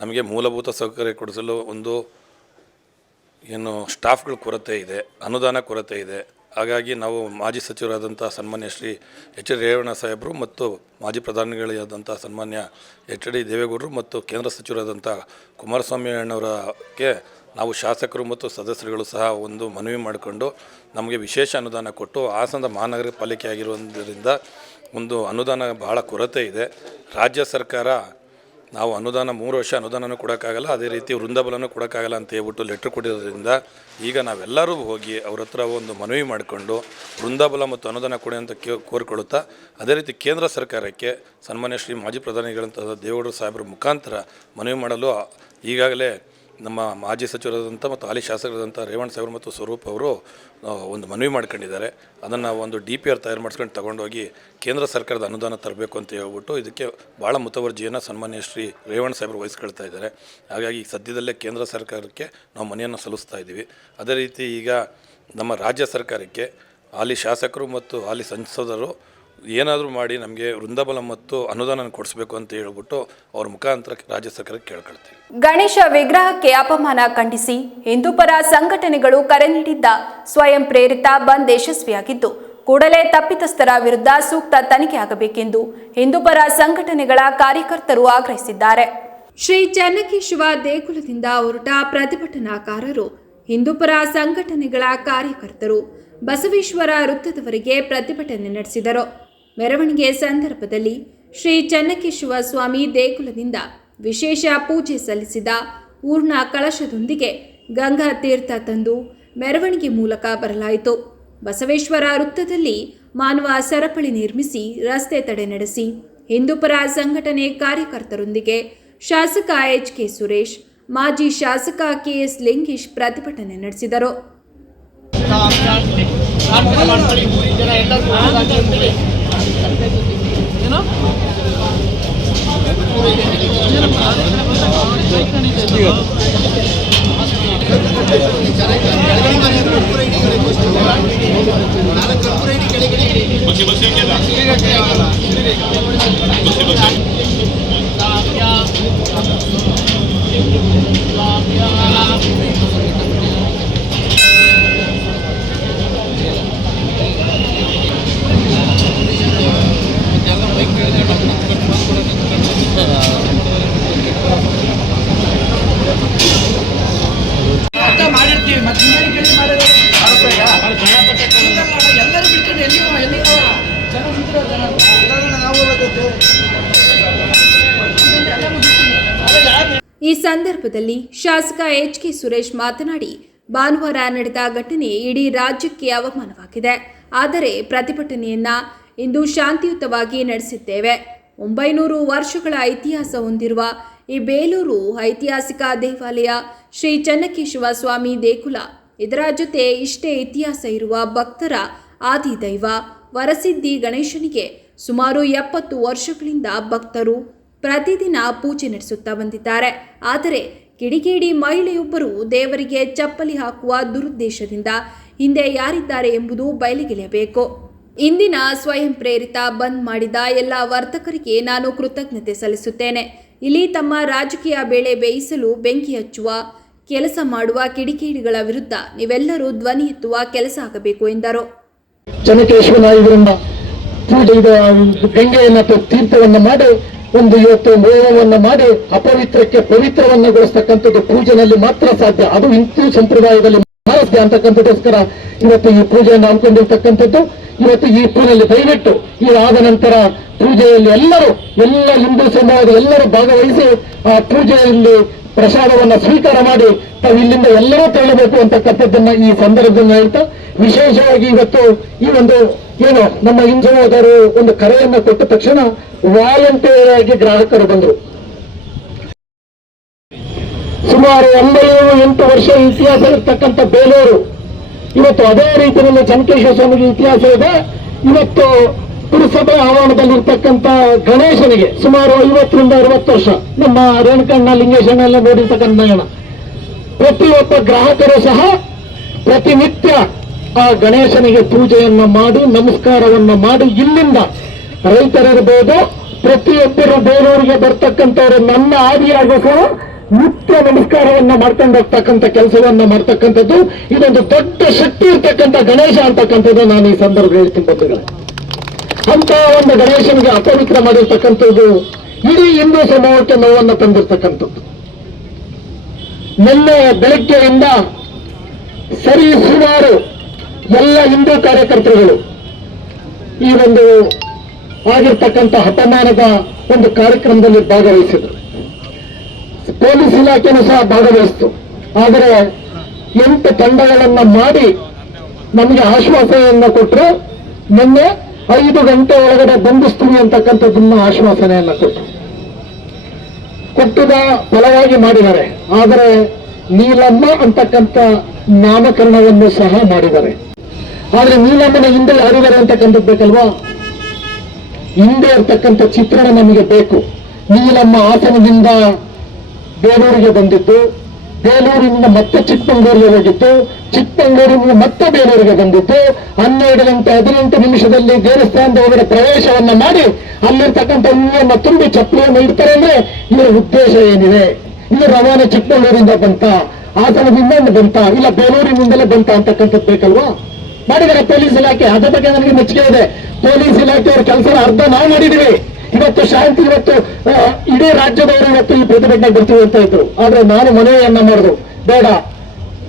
ನಮಗೆ ಮೂಲಭೂತ ಸೌಕರ್ಯ ಕೊಡಿಸಲು ಒಂದು ಏನು ಸ್ಟಾಫ್ಗಳ ಕೊರತೆ ಇದೆ, ಅನುದಾನ ಕೊರತೆ ಇದೆ. ಹಾಗಾಗಿ ನಾವು ಮಾಜಿ ಸಚಿವರಾದಂಥ ಸನ್ಮಾನ್ಯ ಶ್ರೀ ಎಚ್ ಡಿ ರೇವಣ್ಣ ಸಾಹೇಬರು ಮತ್ತು ಮಾಜಿ ಪ್ರಧಾನಿಗಳಾದಂಥ ಸನ್ಮಾನ್ಯ ಎಚ್ ಡಿ ದೇವೇಗೌಡರು ಮತ್ತು ಕೇಂದ್ರ ಸಚಿವರಾದಂಥ ಕುಮಾರಸ್ವಾಮಿ ಅಣ್ಣವರಿಗೆ ನಾವು ಶಾಸಕರು ಮತ್ತು ಸದಸ್ಯರುಗಳು ಸಹ ಒಂದು ಮನವಿ ಮಾಡಿಕೊಂಡು ನಮಗೆ ವಿಶೇಷ ಅನುದಾನ ಕೊಟ್ಟು ಹಾಸನದ ಮಹಾನಗರ ಪಾಲಿಕೆ ಆಗಿರುವುದರಿಂದ ಒಂದು ಅನುದಾನ ಬಹಳ ಕೊರತೆ ಇದೆ. ರಾಜ್ಯ ಸರ್ಕಾರ ನಾವು ಅನುದಾನ 3 ವರ್ಷ ಅನುದಾನನೂ ಕೊಡೋಕ್ಕಾಗಲ್ಲ, ಅದೇ ರೀತಿ ವೃಂದಬಲನೂ ಕೊಡೋಕ್ಕಾಗಲ್ಲ ಅಂತ ಹೇಳ್ಬಿಟ್ಟು ಲೆಟ್ರ್ ಕೊಟ್ಟಿರೋದ್ರಿಂದ ಈಗ ನಾವೆಲ್ಲರೂ ಹೋಗಿ ಅವ್ರ ಹತ್ರ ಒಂದು ಮನವಿ ಮಾಡಿಕೊಂಡು ವೃಂದಬಲ ಮತ್ತು ಅನುದಾನ ಕೊಡಿ ಅಂತ ಕೋರಿಕೊಳ್ಳುತ್ತಾ, ಅದೇ ರೀತಿ ಕೇಂದ್ರ ಸರ್ಕಾರಕ್ಕೆ ಸನ್ಮಾನ್ಯ ಶ್ರೀ ಮಾಜಿ ಪ್ರಧಾನಿಗಳಂಥ ದೇವೇಗೌಡರು ಸಾಹೇಬರ ಮುಖಾಂತರ ಮನವಿ ಮಾಡಲು ಈಗಾಗಲೇ ನಮ್ಮ ಮಾಜಿ ಸಚಿವರಾದಂಥ ಮತ್ತು ಹಾಲಿ ಶಾಸಕರಾದಂಥ ರೇವಣ್ಣ ಸಾಹೇಬರು ಮತ್ತು ಸ್ವರೂಪ್ ಅವರು ಒಂದು ಮನವಿ ಮಾಡ್ಕೊಂಡಿದ್ದಾರೆ. ಅದನ್ನು ಒಂದು DPR ತಯಾರು ಮಾಡಿಸ್ಕೊಂಡು ತಗೊಂಡೋಗಿ ಕೇಂದ್ರ ಸರ್ಕಾರದ ಅನುದಾನ ತರಬೇಕು ಅಂತ ಹೇಳ್ಬಿಟ್ಟು ಇದಕ್ಕೆ ಭಾಳ ಮುತುವರ್ಜಿಯನ್ನು ಸನ್ಮಾನ್ಯ ಶ್ರೀ ರೇವಣ್ಣ ಸಾಹೇಬರು ವಹಿಸ್ಕೊಳ್ತಾ ಇದ್ದಾರೆ. ಹಾಗಾಗಿ ಸದ್ಯದಲ್ಲೇ ಕೇಂದ್ರ ಸರ್ಕಾರಕ್ಕೆ ನಾವು ಮನವಿಯನ್ನು ಸಲ್ಲಿಸ್ತಾ ಇದ್ದೀವಿ. ಅದೇ ರೀತಿ ಈಗ ನಮ್ಮ ರಾಜ್ಯ ಸರ್ಕಾರಕ್ಕೆ ಹಾಲಿ ಶಾಸಕರು ಮತ್ತು ಹಾಲಿ ಸಂಸದರು ಏನಾದರೂ ಮಾಡಿ ನಮಗೆ ವೃಂದಬಲ ಮತ್ತು ಅನುದಾನ ಕೊಡಿಸ್ಬೇಕು ಅಂತ ಹೇಳ್ಬಿಟ್ಟು ಅವ್ರ ಮುಖಾಂತರ ರಾಜ್ಯ ಸರ್ಕಾರಕ್ಕೆ ಕೇಳ್ಕೊಳ್ತೀವಿ. ಗಣೇಶ ವಿಗ್ರಹಕ್ಕೆ ಅಪಮಾನ ಖಂಡಿಸಿ ಹಿಂದೂಪರ ಸಂಘಟನೆಗಳು ಕರೆ ನೀಡಿದ್ದ ಸ್ವಯಂ ಪ್ರೇರಿತ ಬಂದ್ ಯಶಸ್ವಿಯಾಗಿದ್ದು, ಕೂಡಲೇ ತಪ್ಪಿತಸ್ಥರ ವಿರುದ್ಧ ಸೂಕ್ತ ತನಿಖೆಯಾಗಬೇಕೆಂದು ಹಿಂದೂಪರ ಸಂಘಟನೆಗಳ ಕಾರ್ಯಕರ್ತರು ಆಗ್ರಹಿಸಿದ್ದಾರೆ. ಶ್ರೀ ಚೆನ್ನಕೇಶವ ದೇಗುಲದಿಂದ ಹೊರಟ ಪ್ರತಿಭಟನಾಕಾರರು, ಹಿಂದೂಪರ ಸಂಘಟನೆಗಳ ಕಾರ್ಯಕರ್ತರು ಬಸವೇಶ್ವರ ವೃತ್ತದವರೆಗೆ ಪ್ರತಿಭಟನೆ ನಡೆಸಿದರು. ಮೆರವಣಿಗೆ ಸಂದರ್ಭದಲ್ಲಿ ಶ್ರೀ ಚೆನ್ನಕೇಶವ ಸ್ವಾಮಿ ದೇಗುಲದಿಂದ ವಿಶೇಷ ಪೂಜೆ ಸಲ್ಲಿಸಿದ ಪೂರ್ಣ ಕಳಶದೊಂದಿಗೆ ಗಂಗಾ ತೀರ್ಥ ತಂದು ಮೆರವಣಿಗೆ ಮೂಲಕ ಬರಲಾಯಿತು. ಬಸವೇಶ್ವರ ವೃತ್ತದಲ್ಲಿ ಮಾನವ ಸರಪಳಿ ನಿರ್ಮಿಸಿ ರಸ್ತೆ ತಡೆ ನಡೆಸಿ ಹಿಂದೂಪರ ಸಂಘಟನೆ ಕಾರ್ಯಕರ್ತರೊಂದಿಗೆ ಶಾಸಕ HK ಸುರೇಶ್, ಮಾಜಿ ಶಾಸಕ KS ಲಿಂಗೇಶ್ ಪ್ರತಿಭಟನೆ ನಡೆಸಿದರು. ಸಂದರ್ಭದಲ್ಲಿ ಶಾಸಕ ಎಚ್.ಕೆ. ಸುರೇಶ್ ಮಾತನಾಡಿ, ಭಾನುವಾರ ನಡೆದ ಘಟನೆ ಇಡೀ ರಾಜ್ಯಕ್ಕೆ ಅವಮಾನವಾಗಿದೆ. ಆದರೆ ಪ್ರತಿಭಟನೆಯನ್ನ ಇಂದು ಶಾಂತಿಯುತವಾಗಿ ನಡೆಸಿದ್ದೇವೆ. 900 ವರ್ಷಗಳ ಇತಿಹಾಸ ಹೊಂದಿರುವ ಈ ಬೇಲೂರು ಐತಿಹಾಸಿಕ ದೇವಾಲಯ ಶ್ರೀ ಚೆನ್ನಕೇಶವ ಸ್ವಾಮಿ ದೇಗುಲ, ಇದರ ಜೊತೆ ಇಷ್ಟೇ ಇತಿಹಾಸ ಇರುವ ಭಕ್ತರ ಆದಿದೈವ ವರಸಿದ್ಧಿ ಗಣೇಶನಿಗೆ ಸುಮಾರು 70 ವರ್ಷಗಳಿಂದ ಭಕ್ತರು ಪ್ರತಿದಿನ ಪೂಜೆ ನಡೆಸುತ್ತಾ ಬಂದಿದ್ದಾರೆ. ಆದರೆ ಕಿಡಿಗೇಡಿ ಮಹಿಳೆಯೊಬ್ಬರು ದೇವರಿಗೆ ಚಪ್ಪಲಿ ಹಾಕುವ ದುರುದ್ದೇಶದಿಂದ ಹಿಂದೆ ಯಾರಿದ್ದಾರೆ ಎಂಬುದು ಬಯಲಿಗೆಳೆಯಬೇಕು. ಇಂದಿನ ಸ್ವಯಂ ಪ್ರೇರಿತ ಬಂದ್ ಮಾಡಿದ ಎಲ್ಲ ವರ್ತಕರಿಗೆ ನಾನು ಕೃತಜ್ಞತೆ ಸಲ್ಲಿಸುತ್ತೇನೆ. ಇಲ್ಲಿ ತಮ್ಮ ರಾಜಕೀಯ ಬೇಳೆ ಬೇಯಿಸಲು ಬೆಂಕಿ ಹಚ್ಚುವ ಕೆಲಸ ಮಾಡುವ ಕಿಡಿಗೇಡಿಗಳ ವಿರುದ್ಧ ನೀವೆಲ್ಲರೂ ಧ್ವನಿ ಎತ್ತುವ ಕೆಲಸ ಆಗಬೇಕು ಎಂದರು. ಚೆನ್ನಕೇಶವನ ಇದರಿಂದ ಪೂಜೆ ಗಂಗೆಯನ್ನ ತೀರ್ಥವನ್ನ ಮಾಡಿ ಒಂದು ಇವತ್ತು ಹೋಮವನ್ನ ಮಾಡಿ ಅಪವಿತ್ರಕ್ಕೆ ಪವಿತ್ರವನ್ನಗೊಳಿಸ್ತಕ್ಕಂಥದ್ದು ಪೂಜೆನಲ್ಲಿ ಮಾತ್ರ ಸಾಧ್ಯ. ಅದು ಹಿಂದೂ ಸಂಪ್ರದಾಯದಲ್ಲಿ ಸಾಧ್ಯ ಅಂತಕ್ಕಂಥದ್ದಕ್ಕೋಸ್ಕರ ಇವತ್ತು ಈ ಪೂಜೆಯನ್ನು ಹಮ್ಮಿಕೊಂಡಿರ್ತಕ್ಕಂಥದ್ದು. ಇವತ್ತು ಈ ಪೂಜೆಯಲ್ಲಿ ದಯವಿಟ್ಟು ಇದಾದ ನಂತರ ಪೂಜೆಯಲ್ಲಿ ಎಲ್ಲ ಹಿಂದೂ ಸಮಾಜದ ಎಲ್ಲರೂ ಭಾಗವಹಿಸಿ ಆ ಪೂಜೆಯಲ್ಲಿ ಪ್ರಸಾದವನ್ನ ಸ್ವೀಕಾರ ಮಾಡಿ ತಾವು ಇಲ್ಲಿಂದ ಎಲ್ಲರೂ ತೆರಳಬೇಕು ಅಂತಕ್ಕಂಥದ್ದನ್ನ ಈ ಸಂದರ್ಭದಲ್ಲಿ ಹೇಳ್ತಾ, ವಿಶೇಷವಾಗಿ ಇವತ್ತು ಈ ಒಂದು ಏನು ನಮ್ಮ ಹಿಂದೂ ಸಮಾಜರು ಒಂದು ಕರೆಯನ್ನ ಕೊಟ್ಟ ತಕ್ಷಣ ವಾಲಂಟಿಯರ್ ಆಗಿ ಗ್ರಾಹಕರು ಬಂದರು. ಸುಮಾರು 88 ವರ್ಷ ಇತಿಹಾಸ ಇರ್ತಕ್ಕಂಥ ಬೇಲೂರು ಇವತ್ತು ಅದೇ ರೀತಿಯಲ್ಲಿ ಚೆನ್ನಕೇಶವ ಸ್ವಾಮಿಗೆ ಇತಿಹಾಸ ಇದೆ. ಇವತ್ತು ಪುರಸಭೆ ಆವರಣದಲ್ಲಿರ್ತಕ್ಕಂಥ ಗಣೇಶನಿಗೆ ಸುಮಾರು 50ರಿಂದ 60 ವರ್ಷ ನಮ್ಮ ರೇಣುಕಣ್ಣ ಲಿಂಗೇಶಣ್ಣ ಎಲ್ಲ ನೋಡಿರ್ತಕ್ಕಂಥ ಪ್ರತಿಯೊಬ್ಬ ಗ್ರಾಹಕರು ಸಹ ಪ್ರತಿನಿತ್ಯ ಆ ಗಣೇಶನಿಗೆ ಪೂಜೆಯನ್ನ ಮಾಡಿ ನಮಸ್ಕಾರವನ್ನ ಮಾಡಿ ಇಲ್ಲಿಂದ ರೈತರಿರ್ಬೋದು ಪ್ರತಿಯೊಬ್ಬರು ಬೇಲೂರಿಗೆ ಬರ್ತಕ್ಕಂಥವ್ರು ನನ್ನ ಆದಿಯಾಗೂ ಸಹ ನಿತ್ಯ ನಮಸ್ಕಾರವನ್ನ ಮಾಡ್ಕೊಂಡು ಹೋಗ್ತಕ್ಕಂಥ ಕೆಲಸವನ್ನ ಮಾಡ್ತಕ್ಕಂಥದ್ದು ಇದೊಂದು ದೊಡ್ಡ ಶಕ್ತಿ ಇರ್ತಕ್ಕಂಥ ಗಣೇಶ ಅಂತಕ್ಕಂಥದ್ದು ನಾನು ಈ ಸಂದರ್ಭ ಹೇಳ್ತೀನಿ ಬಂಧುಗಳೇ. ಅಂತ ಒಂದು ಗಣೇಶನಿಗೆ ಅಪವಿತ್ರ ಮಾಡಿರ್ತಕ್ಕಂಥದ್ದು ಇಡೀ ಹಿಂದೂ ಸಮೂಹಕ್ಕೆ ನೋವನ್ನು ತಂದಿರ್ತಕ್ಕಂಥದ್ದು. ನಿನ್ನೆ ಬೆಳಗ್ಗೆಯಿಂದ ಸರಿ ಸುಮಾರು ಎಲ್ಲ ಹಿಂದೂ ಕಾರ್ಯಕರ್ತರುಗಳು ಈ ಒಂದು ಆಗಿರ್ತಕ್ಕಂಥ ಹಠಮಾನದ ಒಂದು ಕಾರ್ಯಕ್ರಮದಲ್ಲಿ ಭಾಗವಹಿಸಿದರು. ಪೊಲೀಸ್ ಇಲಾಖೆನೂ ಸಹ ಭಾಗವಹಿಸಿತು. ಆದರೆ 8 ತಂಡಗಳನ್ನ ಮಾಡಿ ನಮಗೆ ಆಶ್ವಾಸನೆಯನ್ನ ಕೊಟ್ಟರು. ನಿನ್ನೆ 5 ಗಂಟೆ ಒಳಗಡೆ ಬಂಧಿಸ್ತೀವಿ ಅಂತಕ್ಕಂಥದ್ದನ್ನ ಆಶ್ವಾಸನೆಯನ್ನ ಕೊಟ್ಟದ ಫಲವಾಗಿ ಮಾಡಿದ್ದಾರೆ. ಆದರೆ ನೀಲಮ್ಮ ಅಂತಕ್ಕಂಥ ನಾಮಕರಣವನ್ನು ಸಹ ಮಾಡಿದ್ದಾರೆ. ಆದ್ರೆ ನೀಲಮ್ಮನ ಹಿಂದೆ ಯಾರಿದ್ದಾರೆ ಅಂತಕ್ಕಂಥದ್ದು ಬೇಕಲ್ವಾ? ಹಿಂದೆ ಇರ್ತಕ್ಕಂಥ ಚಿತ್ರಣ ನಮಗೆ ಬೇಕು. ನೀಲಮ್ಮ ಹಾಸನದಿಂದ ಬೇಲೂರಿಗೆ ಬಂದಿದ್ದು, ಬೇಲೂರಿನಿಂದ ಮತ್ತೆ ಚಿಕ್ಕಮಗಳೂರಿಗೆ ಹೋಗಿದ್ದು, ಚಿಕ್ಕಮಗಳೂರಿನಿಂದ ಮತ್ತೆ ಬೇಲೂರಿಗೆ ಬಂದಿದ್ದು, 12 ಗಂಟೆ 18 ನಿಮಿಷದಲ್ಲಿ ದೇವಸ್ಥಾನದ ಒಳಗಡೆ ಪ್ರವೇಶವನ್ನ ಮಾಡಿ ಅಲ್ಲಿರ್ತಕ್ಕಂಥ ಹೂವನ್ನು ತುಂಬಿ ಚಪ್ಪಲಿಯನ್ನು ಇಡ್ತಾರೆ. ಅಂದ್ರೆ ಇದರ ಉದ್ದೇಶ ಏನಿದೆ? ಇದು ರವಾನೆ ಚಿಕ್ಕಮಗಳೂರಿಂದ ಬಂತ, ಹಾಸನದಿಂದ ಬಂತ, ಇಲ್ಲ ಬೇಲೂರಿನಿಂದಲೇ ಬಂತ ಅಂತಕ್ಕಂಥದ್ದು ಬೇಕಲ್ವಾ? ಮಾಡಿದರೆ ಪೊಲೀಸ್ ಇಲಾಖೆ. ಅದ್ರ ಬಗ್ಗೆ ನನಗೆ ಮೆಚ್ಚುಗೆ ಇದೆ. ಪೊಲೀಸ್ ಇಲಾಖೆಯವರ ಕೆಲಸ ಅರ್ಧ ನಾವು ಮಾಡಿದೀವಿ. ಇವತ್ತು ಶಾಂತಿ, ಇವತ್ತು ಇಡೀ ರಾಜ್ಯದವರು ಇವತ್ತು ಈ ಪ್ರತಿಭಟನೆಗೆ ಬರ್ತೀವಿ ಅಂತ ಇದ್ರು. ಆದ್ರೆ ನಾನು ಮನವಿಯನ್ನ ಮಾಡಿದ್ರು, ಬೇಡ,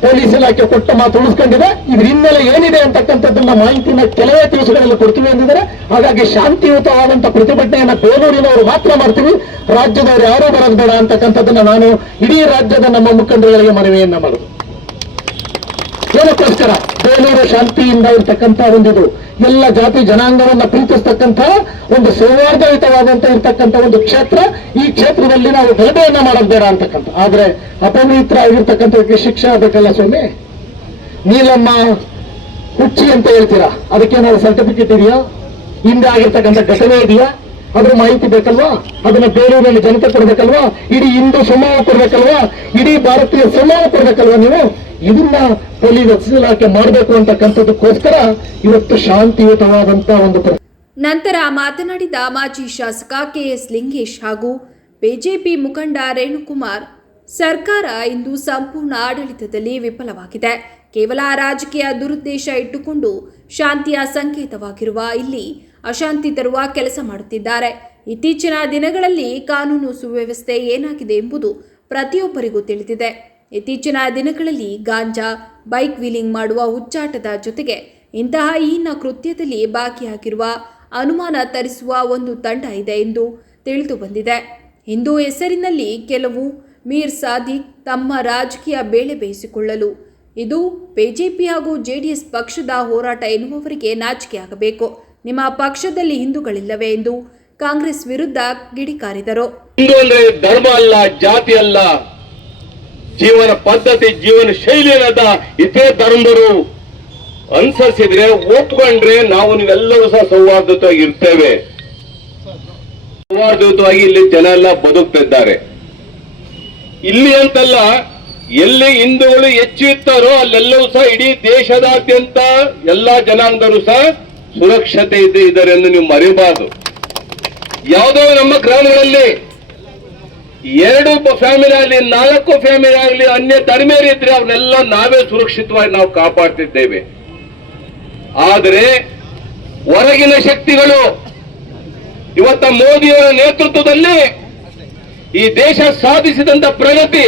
ಪೊಲೀಸ್ ಇಲಾಖೆ ಕೊಟ್ಟ ಮಾತು ಉಳಿಸ್ಕೊಂಡಿದೆ, ಇದ್ರ ಹಿನ್ನೆಲೆ ಏನಿದೆ ಅಂತಕ್ಕಂಥದ್ದನ್ನ ಮಾಹಿತಿನ ಕೆಲವೇ ದಿವಸಗಳಲ್ಲಿ ಕೊಡ್ತೀವಿ ಅಂದಿದ್ದಾರೆ. ಹಾಗಾಗಿ ಶಾಂತಿಯುತವಾದಂತ ಪ್ರತಿಭಟನೆಯನ್ನ ಬೇಲೂರಿನವರು ಮಾತ್ರ ಮಾಡ್ತೀವಿ, ರಾಜ್ಯದವರು ಯಾರೂ ಬರೋದು ಬೇಡ ಅಂತಕ್ಕಂಥದ್ದನ್ನ ನಾನು ಇಡೀ ರಾಜ್ಯದ ನಮ್ಮ ಮುಖಂಡರುಗಳಿಗೆ ಮನವಿಯನ್ನ ಮಾಡಿದ್ರು. ಏನಕ್ಕೋಸ್ಕರ? ಬೇಲೂರು ಶಾಂತಿಯಿಂದ ಇರ್ತಕ್ಕಂಥ ಒಂದಿದು ಎಲ್ಲ ಜಾತಿ ಜನಾಂಗವನ್ನ ಪ್ರೀತಿಸ್ತಕ್ಕಂಥ ಒಂದು ಸೌಹಾರ್ದಯುತವಾದಂತ ಇರ್ತಕ್ಕಂಥ ಒಂದು ಕ್ಷೇತ್ರ. ಈ ಕ್ಷೇತ್ರದಲ್ಲಿ ನಾವು ಗಲಭೆಯನ್ನ ಮಾಡೋದು ಬೇಡ ಅಂತಕ್ಕಂಥ. ಆದ್ರೆ ಅಪವಿತ್ರ ಆಗಿರ್ತಕ್ಕಂಥಕ್ಕೆ ಶಿಕ್ಷೆ ಆಗಬೇಕಲ್ಲ ಸ್ವಾಮಿ? ನೀಲಮ್ಮ ಹುಚ್ಚಿ ಅಂತ ಹೇಳ್ತೀರಾ, ಅದಕ್ಕೆ ನಾವು ಸರ್ಟಿಫಿಕೇಟ್ ಇದೆಯಾ? ಹಿಂದೆ ಆಗಿರ್ತಕ್ಕಂಥ ಘಟನೆ ಇದೆಯಾ? ಅದ್ರ ಮಾಹಿತಿ ಬೇಕಲ್ವಾ? ಅದನ್ನ ಬೇಲೂರಲ್ಲಿ ಜನತೆ ಕೊಡ್ಬೇಕಲ್ವಾ? ಇಡೀ ಹಿಂದೂ ಸಮೂಹ ಕೊಡ್ಬೇಕಲ್ವಾ? ಇಡೀ ಭಾರತೀಯ ಸಮೂಹ ಕೊಡ್ಬೇಕಲ್ವಾ? ನೀವು ಇದನ್ನ ಪೊಲೀಸ್ ಇಲಾಖೆ ಮಾಡಬೇಕು ಅಂತಕ್ಕಂಥದಕ್ಕೋಸ್ಕರ ಇವತ್ತು ಶಾಂತಿಯುತವಾದಂತ ಒಂದು. ನಂತರ ಮಾತನಾಡಿದ ಮಾಜಿ ಶಾಸಕ ಕೆಎಸ್ ಲಿಂಗೇಶ್ ಹಾಗೂ ಬಿಜೆಪಿ ಮುಖಂಡ ರೇಣುಕುಮಾರ್, ಸರ್ಕಾರ ಇಂದು ಸಂಪೂರ್ಣ ಆಡಳಿತದಲ್ಲಿ ವಿಫಲವಾಗಿದೆ. ಕೇವಲ ರಾಜಕೀಯ ದುರುದ್ದೇಶ ಇಟ್ಟುಕೊಂಡು ಶಾಂತಿಯ ಸಂಕೇತವಾಗಿರುವ ಇಲ್ಲಿ ಅಶಾಂತಿ ತರುವ ಕೆಲಸ ಮಾಡುತ್ತಿದ್ದಾರೆ. ಇತ್ತೀಚಿನ ದಿನಗಳಲ್ಲಿ ಕಾನೂನು ಸುವ್ಯವಸ್ಥೆ ಏನಾಗಿದೆ ಎಂಬುದು ಪ್ರತಿಯೊಬ್ಬರಿಗೂ ತಿಳಿದಿದೆ. ಇತ್ತೀಚಿನ ದಿನಗಳಲ್ಲಿ ಗಾಂಜಾ, ಬೈಕ್ ವೀಲಿಂಗ್ ಮಾಡುವ ಹುಚ್ಚಾಟದ ಜೊತೆಗೆ ಇಂತಹ ಹೀನ ಕೃತ್ಯದಲ್ಲಿ ಭಾಗಿಯಾಗಿರುವ ಅನುಮಾನ ತರಿಸುವ ಒಂದು ತಂಡ ಇದೆ ಎಂದು ತಿಳಿದು ಬಂದಿದೆ. ಹಿಂದೂ ಹೆಸರಿನಲ್ಲಿ ಕೆಲವು ಮೀರ್ ಸಾದಿಕ್ ತಮ್ಮ ರಾಜಕೀಯ ಬೇಳೆ ಬೇಯಿಸಿಕೊಳ್ಳಲು. ಇದು ಬಿಜೆಪಿ ಹಾಗೂ ಜೆಡಿಎಸ್ ಪಕ್ಷದ ಹೋರಾಟ ಎನ್ನುವವರಿಗೆ ನಾಚಿಕೆಯಾಗಬೇಕು. ನಿಮ್ಮ ಪಕ್ಷದಲ್ಲಿ ಹಿಂದೂಗಳಿಲ್ಲವೇ ಎಂದು ಕಾಂಗ್ರೆಸ್ ವಿರುದ್ಧ ಕಿಡಿಕಾರಿದರು. ಹಿಂದೂ ಅಂದ್ರೆ ಧರ್ಮ ಅಲ್ಲ, ಜಾತಿ ಅಲ್ಲ, ಜೀವನ ಪದ್ಧತಿ, ಜೀವನ ಶೈಲಿ ಅನ್ನೋದ ಇತರೆ ಧರ್ಮರು ಅನುಸರಿಸಿದ್ರೆ ಒಪ್ಕೊಂಡ್ರೆ ನಾವು ನೀವೆಲ್ಲರೂ ಸಹ ಸೌಹಾರ್ದಯುತವಾಗಿ ಇರ್ತೇವೆ. ಸೌಹಾರ್ದಯುತವಾಗಿ ಇಲ್ಲಿ ಜನ ಎಲ್ಲ ಬದುಕ್ತಿದ್ದಾರೆ. ಇಲ್ಲಿ ಅಂತಲ್ಲ, ಎಲ್ಲಿ ಹಿಂದೂಗಳು ಹೆಚ್ಚು ಇರ್ತಾರೋ ಅಲ್ಲೆಲ್ಲವೂ ಸಹ ಇಡೀ ದೇಶದಾದ್ಯಂತ ಎಲ್ಲಾ ಜನಾಂಗದವರು ಸಹ ಸುರಕ್ಷತೆ ಇದ್ದಾರೆ ಎಂದು ನೀವು ಮರೆಯಬಾರದು. ಯಾವುದೋ ನಮ್ಮ ಗ್ರಾಮಗಳಲ್ಲಿ 2 ಫ್ಯಾಮಿಲಿ ಆಗಲಿ 4 ಫ್ಯಾಮಿಲಿ ಆಗಲಿ ಅನ್ಯ ಧರ್ಮೀಯರಿದ್ರೆ ಅವ್ರನ್ನೆಲ್ಲ ನಾವೇ ಸುರಕ್ಷಿತವಾಗಿ ನಾವು ಕಾಪಾಡ್ತಿದ್ದೇವೆ. ಆದರೆ ಹೊರಗಿನ ಶಕ್ತಿಗಳು ಇವತ್ತ ಮೋದಿಯವರ ನೇತೃತ್ವದಲ್ಲಿ ಈ ದೇಶ ಸಾಧಿಸಿದಂತ ಪ್ರಗತಿ,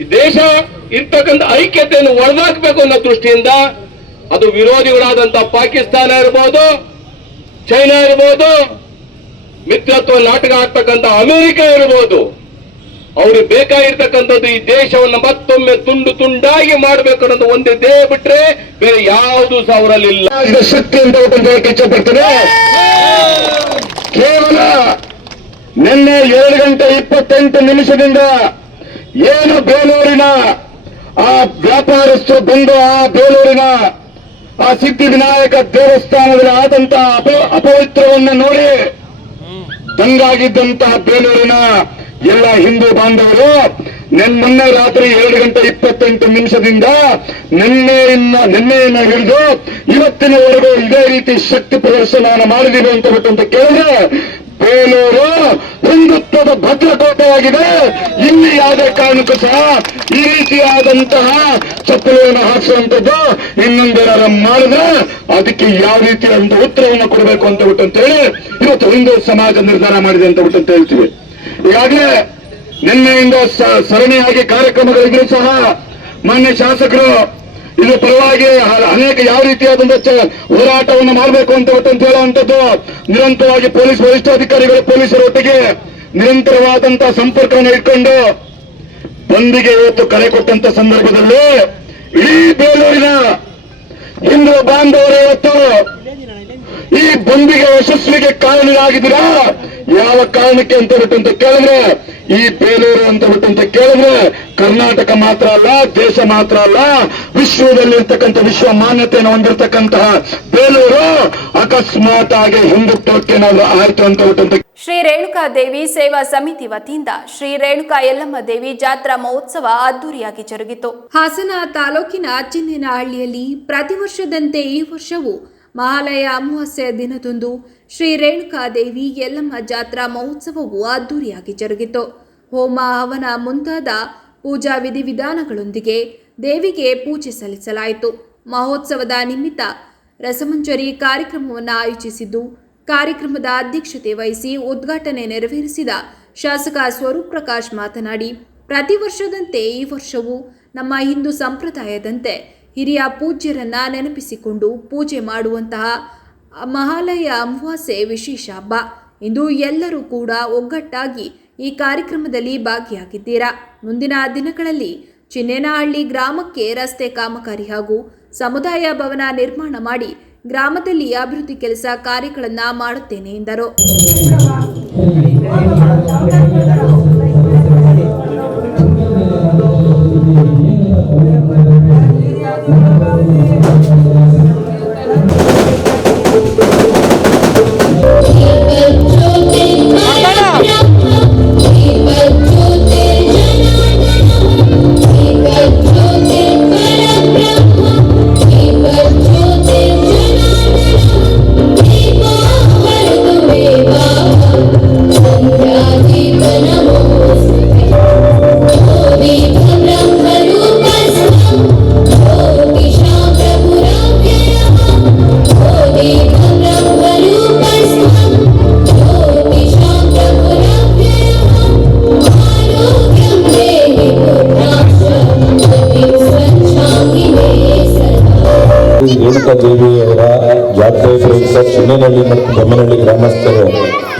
ಈ ದೇಶ ಇರ್ತಕ್ಕಂಥ ಐಕ್ಯತೆಯನ್ನು ಒಡೆದಾಕಬೇಕು ಅನ್ನೋ ದೃಷ್ಟಿಯಿಂದ ಅದು ವಿರೋಧಿಗಳಾದಂತ ಪಾಕಿಸ್ತಾನ ಇರ್ಬೋದು, ಚೈನಾ ಇರ್ಬೋದು, ಮಿತ್ರತ್ವ ನಾಟಕ ಆಗ್ತಕ್ಕಂಥ ಅಮೆರಿಕ ಇರ್ಬೋದು, ಅವ್ರಿಗೆ ಬೇಕಾಗಿರ್ತಕ್ಕಂಥದ್ದು ಈ ದೇಶವನ್ನು ಮತ್ತೊಮ್ಮೆ ತುಂಡು ತುಂಡಾಗಿ ಮಾಡಬೇಕು ಅನ್ನೋದು ಒಂದೇ ದೇಹ ಬಿಟ್ರೆ ಬೇರೆ ಯಾವುದು ಸಹ ಅವರಲ್ಲಿಲ್ಲ. ಶಕ್ತಿ ಅಂತ ಹೇಳಕ್ಕೆ ಇಚ್ಛಪಡ್ತೇನೆ. ಕೇವಲ ನಿನ್ನೆ 7:28 ಏನು ಬೇಲೂರಿನ ಆ ವ್ಯಾಪಾರಸ್ಥರು ಬಂದು ಆ ಬೇಲೂರಿನ ಆ ಸಿದ್ಧಿವಿನಾಯಕ ದೇವಸ್ಥಾನದಲ್ಲಿ ಆದಂತಹ ಅಪವಿತ್ರವನ್ನು ನೋಡಿ ದಂಗಾಗಿದ್ದಂತಹ ಬೇಲೂರಿನ ಎಲ್ಲ ಹಿಂದೂ ಬಾಂಧವರು ಮೊನ್ನೆ ರಾತ್ರಿ 7:28 ನಿನ್ನೆಯನ್ನ ಹಿಡಿದು ಇವತ್ತಿನವರೆಗೂ ಇದೇ ರೀತಿ ಶಕ್ತಿ ಪ್ರದರ್ಶನ ಮಾಡಿದೀವಿ ಅಂತ ಕೇಳಿದ್ರೆ ಬೇಲೂರು ಹಿಂದುತ್ವದ ಭದ್ರಕೋಟೆಯಾಗಿದೆ. ಇಲ್ಲಿ ಯಾವುದೇ ಕಾರಣಕ್ಕೂ ಸಹ ಈ ರೀತಿಯಾದಂತಹ ಚಪ್ಪಲಿಯನ್ನು ಹಾಕಿಸುವಂಥದ್ದು ಇನ್ನೊಂದೇನಾರ ಮಾಡಿದ್ರೆ ಅದಕ್ಕೆ ಯಾವ ರೀತಿಯಾದಂತಹ ಉತ್ತರವನ್ನು ಕೊಡಬೇಕು ಅಂತ ಹೇಳಿ ಇವತ್ತು ಹಿಂದೂ ಸಮಾಜ ನಿರ್ಧಾರ ಮಾಡಿದೆ ಅಂತ ಹೇಳ್ತೀವಿ. ಈಗಾಗಲೇ ನಿನ್ನೆಯಿಂದ ಸರಣಿಯಾಗಿ ಕಾರ್ಯಕ್ರಮಗಳಿಗೂ ಸಹ ಮಾನ್ಯ ಶಾಸಕರು ಇದು ಪರವಾಗಿ ಅನೇಕ ಯಾವ ರೀತಿಯಾದಂತಹ ಹೋರಾಟವನ್ನು ಮಾಡಬೇಕು ಅಂತ ಹೇಳುವಂಥದ್ದು ನಿರಂತರವಾಗಿ ಪೊಲೀಸ್ ವರಿಷ್ಠಾಧಿಕಾರಿಗಳು ಪೊಲೀಸರೊಟ್ಟಿಗೆ ನಿರಂತರವಾದಂತಹ ಸಂಪರ್ಕವನ್ನು ಇಟ್ಕೊಂಡು ಬಂದಿಗೆ ಇವತ್ತು ಕರೆ ಕೊಟ್ಟಂತ ಸಂದರ್ಭದಲ್ಲಿ ಇಡೀ ಬೇಲೂರಿನ ಹಿಂದೂ ಬಾಂಧವರು ಇವತ್ತು ಈ ಬಂದಿಗೆ ಯಶಸ್ವಿಗೆ ಕಾರಣರಾಗಿದ್ದೀರಾ. ಯಾವ ಕಾರಣಕ್ಕೆ ಅಂತ ಕೇಳಿದ್ರೆ ಈ ಬೇಲೂರು ಅಂತ ಕೇಳಿದ್ರೆ ಕರ್ನಾಟಕ ಮಾತ್ರ ಅಲ್ಲ, ದೇಶ ಮಾತ್ರ ಅಲ್ಲ, ವಿಶ್ವದಲ್ಲಿರ್ತಕ್ಕಂಥ ವಿಶ್ವ ಮಾನ್ಯತೆಯನ್ನು ಹೊಂದಿರತಕ್ಕಂತಹ ಬೇಲೂರು ಅಕಸ್ಮಾತ್ ಆಗಿ ಹಿಂದುತ್ವಕ್ಕೆ ನಾವು ಆಯ್ತು ಅಂತ ಶ್ರೀ ರೇಣುಕಾ ದೇವಿ ಸೇವಾ ಸಮಿತಿ ವತಿಯಿಂದ ಶ್ರೀ ರೇಣುಕಾ ಯಲ್ಲಮ್ಮ ದೇವಿ ಜಾತ್ರಾ ಮಹೋತ್ಸವ ಅದ್ದೂರಿಯಾಗಿ ಜರುಗಿತು. ಹಾಸನ ತಾಲೂಕಿನ ಚಿನ್ನೇನಹಳ್ಳಿಯಲ್ಲಿ ಪ್ರತಿ ವರ್ಷದಂತೆ ಈ ವರ್ಷವೂ ಮಹಾಲಯ ಅಮಾವಾಸ್ಯೆ ದಿನದಂದು ಶ್ರೀ ರೇಣುಕಾ ದೇವಿ ಯಲ್ಲಮ್ಮ ಜಾತ್ರಾ ಮಹೋತ್ಸವವು ಅದ್ದೂರಿಯಾಗಿ ಜರುಗಿತು. ಹೋಮ ಹವನ ಮುಂತಾದ ಪೂಜಾ ವಿಧಿವಿಧಾನಗಳೊಂದಿಗೆ ದೇವಿಗೆ ಪೂಜೆ ಸಲ್ಲಿಸಲಾಯಿತು. ಮಹೋತ್ಸವದ ನಿಮಿತ್ತ ರಸಮಂಜರಿ ಕಾರ್ಯಕ್ರಮವನ್ನು ಆಯೋಜಿಸಿದ್ದು, ಕಾರ್ಯಕ್ರಮದ ಅಧ್ಯಕ್ಷತೆ ವಹಿಸಿ ಉದ್ಘಾಟನೆ ನೆರವೇರಿಸಿದ ಶಾಸಕ ಸ್ವರೂಪ್ ಪ್ರಕಾಶ್ ಮಾತನಾಡಿ, ಪ್ರತಿ ವರ್ಷದಂತೆ ಈ ವರ್ಷವೂ ನಮ್ಮ ಹಿಂದೂ ಸಂಪ್ರದಾಯದಂತೆ ಹಿರಿಯ ಪೂಜ್ಯರನ್ನ ನೆನಪಿಸಿಕೊಂಡು ಪೂಜೆ ಮಾಡುವಂತಹ ಮಹಾಲಯ ಅಮಾವಾಸ್ಯೆ ವಿಶೇಷ ಹಬ್ಬ. ಇಂದು ಎಲ್ಲರೂ ಕೂಡ ಒಗ್ಗಟ್ಟಾಗಿ ಈ ಕಾರ್ಯಕ್ರಮದಲ್ಲಿ ಭಾಗಿಯಾಗಿದ್ದೀರಾ. ಮುಂದಿನ ದಿನಗಳಲ್ಲಿ ಚಿನ್ನೇನಹಳ್ಳಿ ಗ್ರಾಮಕ್ಕೆ ರಸ್ತೆ ಕಾಮಗಾರಿ ಹಾಗೂ ಸಮುದಾಯ ಭವನ ನಿರ್ಮಾಣ ಮಾಡಿ ಗ್ರಾಮದಲ್ಲಿ ಅಭಿವೃದ್ಧಿ ಕೆಲಸ ಕಾರ್ಯಗಳನ್ನು ಮಾಡುತ್ತೇನೆ ಎಂದರು. ರೇಣುಕಾ ದೇವಿಯವರ ಜಾತ್ರೆ ಪ್ರಯುಕ್ತ ಚಿನ್ನೇನಹಳ್ಳಿ ಮತ್ತು ಬೊಮ್ಮನಹಳ್ಳಿ ಗ್ರಾಮಸ್ಥರು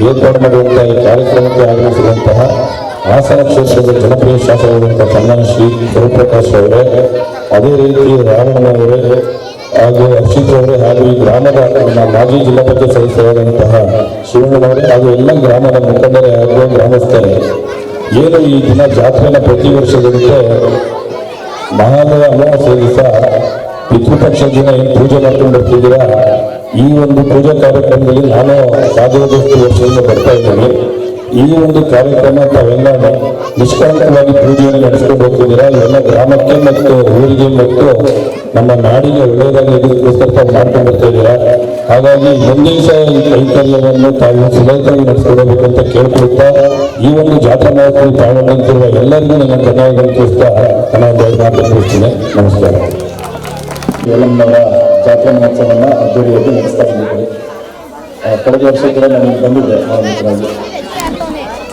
ಏರ್ಪಾಡು ಮಾಡುವಂತಹ ಈ ಕಾರ್ಯಕ್ರಮಕ್ಕೆ ಆಗಮಿಸಿರುವಂತಹ ಹಾಸನ ಕ್ಷೇತ್ರದ ಜನಪ್ರಿಯ ಶಾಸಕರಾದಂಥ ಸನ್ಮಾನ್ಯ ಶ್ರೀ ಗುರುಪ್ರಕಾಶ್ ಅವರೇ, ಅದೇ ರೀತಿ ರಾಮಣ್ಣನವರೇ ಹಾಗೂ ಹರ್ಷಿತ್ ಅವರೇ ಹಾಗೂ ಈ ಗ್ರಾಮದ ನಮ್ಮ ಮಾಜಿ ಜಿಲ್ಲಾ ಪಂಚಾಯತ್ ಸದಸ್ಯರಾದಂತಹ ಶಿವಣ್ಣನವರೇ ಹಾಗೂ ಎಲ್ಲ ಗ್ರಾಮದ ಮುಖಂಡರೇ ಹಾಗೂ ಗ್ರಾಮಸ್ಥರೇ, ಏನು ಈ ದಿನ ಜಾತ್ರೆಯನ್ನು ಪ್ರತಿ ವರ್ಷದಂತೆ ಮಹಾಲಯ ಅಮಾವಾಸ್ಯೆ ದಿವಸ ಪಿತೃಪಕ್ಷ ದಿನ ಏನು ಪೂಜೆ ಮಾಡ್ಕೊಂಡು ಬರ್ತಿದ್ದೀರಾ, ಈ ಒಂದು ಪೂಜಾ ಕಾರ್ಯಕ್ರಮದಲ್ಲಿ ನಾನು ಸಾಧ್ಯವಾದಷ್ಟು ವರ್ಷದಿಂದ ಬರ್ತಾ ಇದ್ದೀನಿ. ಈ ಒಂದು ಕಾರ್ಯಕ್ರಮ ತಾವೆಲ್ಲ ನಿಷ್ಕಳಂಕವಾಗಿ ಪೂಜೆಯನ್ನು ನಡೆಸ್ಕೊಂಡು ಹೋಗ್ತಿದ್ದೀರಾ. ಇವೆಲ್ಲ ಗ್ರಾಮಕ್ಕೆ ಮತ್ತು ಊರಿಗೆ ಮತ್ತು ನಮ್ಮ ನಾಡಿಗೆ ಒಳ್ಳೆಯದಾಗಿ ಇದಕ್ಕೋಸ್ಕರ ಮಾಡ್ಕೊಂಡು ಬರ್ತಾ ಇದ್ದೀರಾ. ಹಾಗಾಗಿ ಮುಂದಿನ ಸಹ ಈ ಕೈಕರ್ಯವನ್ನು ತಾವು ಸುಲಭವಾಗಿ ನಡೆಸ್ಕೊಂಡು ಹೋಗ್ಬೇಕು ಅಂತ ಕೇಳ್ಕೊಳ್ತಾ, ಈ ಒಂದು ಜಾತ್ರಾ ಮಹೋತ್ಸವ ಪಾಲ್ಗೊಂಡಿರುವ ಎಲ್ಲರಿಗೂ ನನ್ನ ಧನ್ಯವಾದಗಳು ತಿಳಿಸ್ತಾ ನಾನು ಮಾತನಾಡ್ತೀನಿ. ನಮಸ್ಕಾರ. ಯಲ್ಲಮ್ಮನವರ ಜಾತ್ರಾ ಮಹೋತ್ಸವವನ್ನು ಅದ್ದೂರಿಯಾಗಿ ನಡೆಸ್ತಾ ಬಂದಿದ್ದೇವೆ. ಕಳೆದ ವರ್ಷ ಕೂಡ ನಾನು ಬಂದಿದ್ದೆ ಮಹಾಮಿತ್ರರಾಗಿ.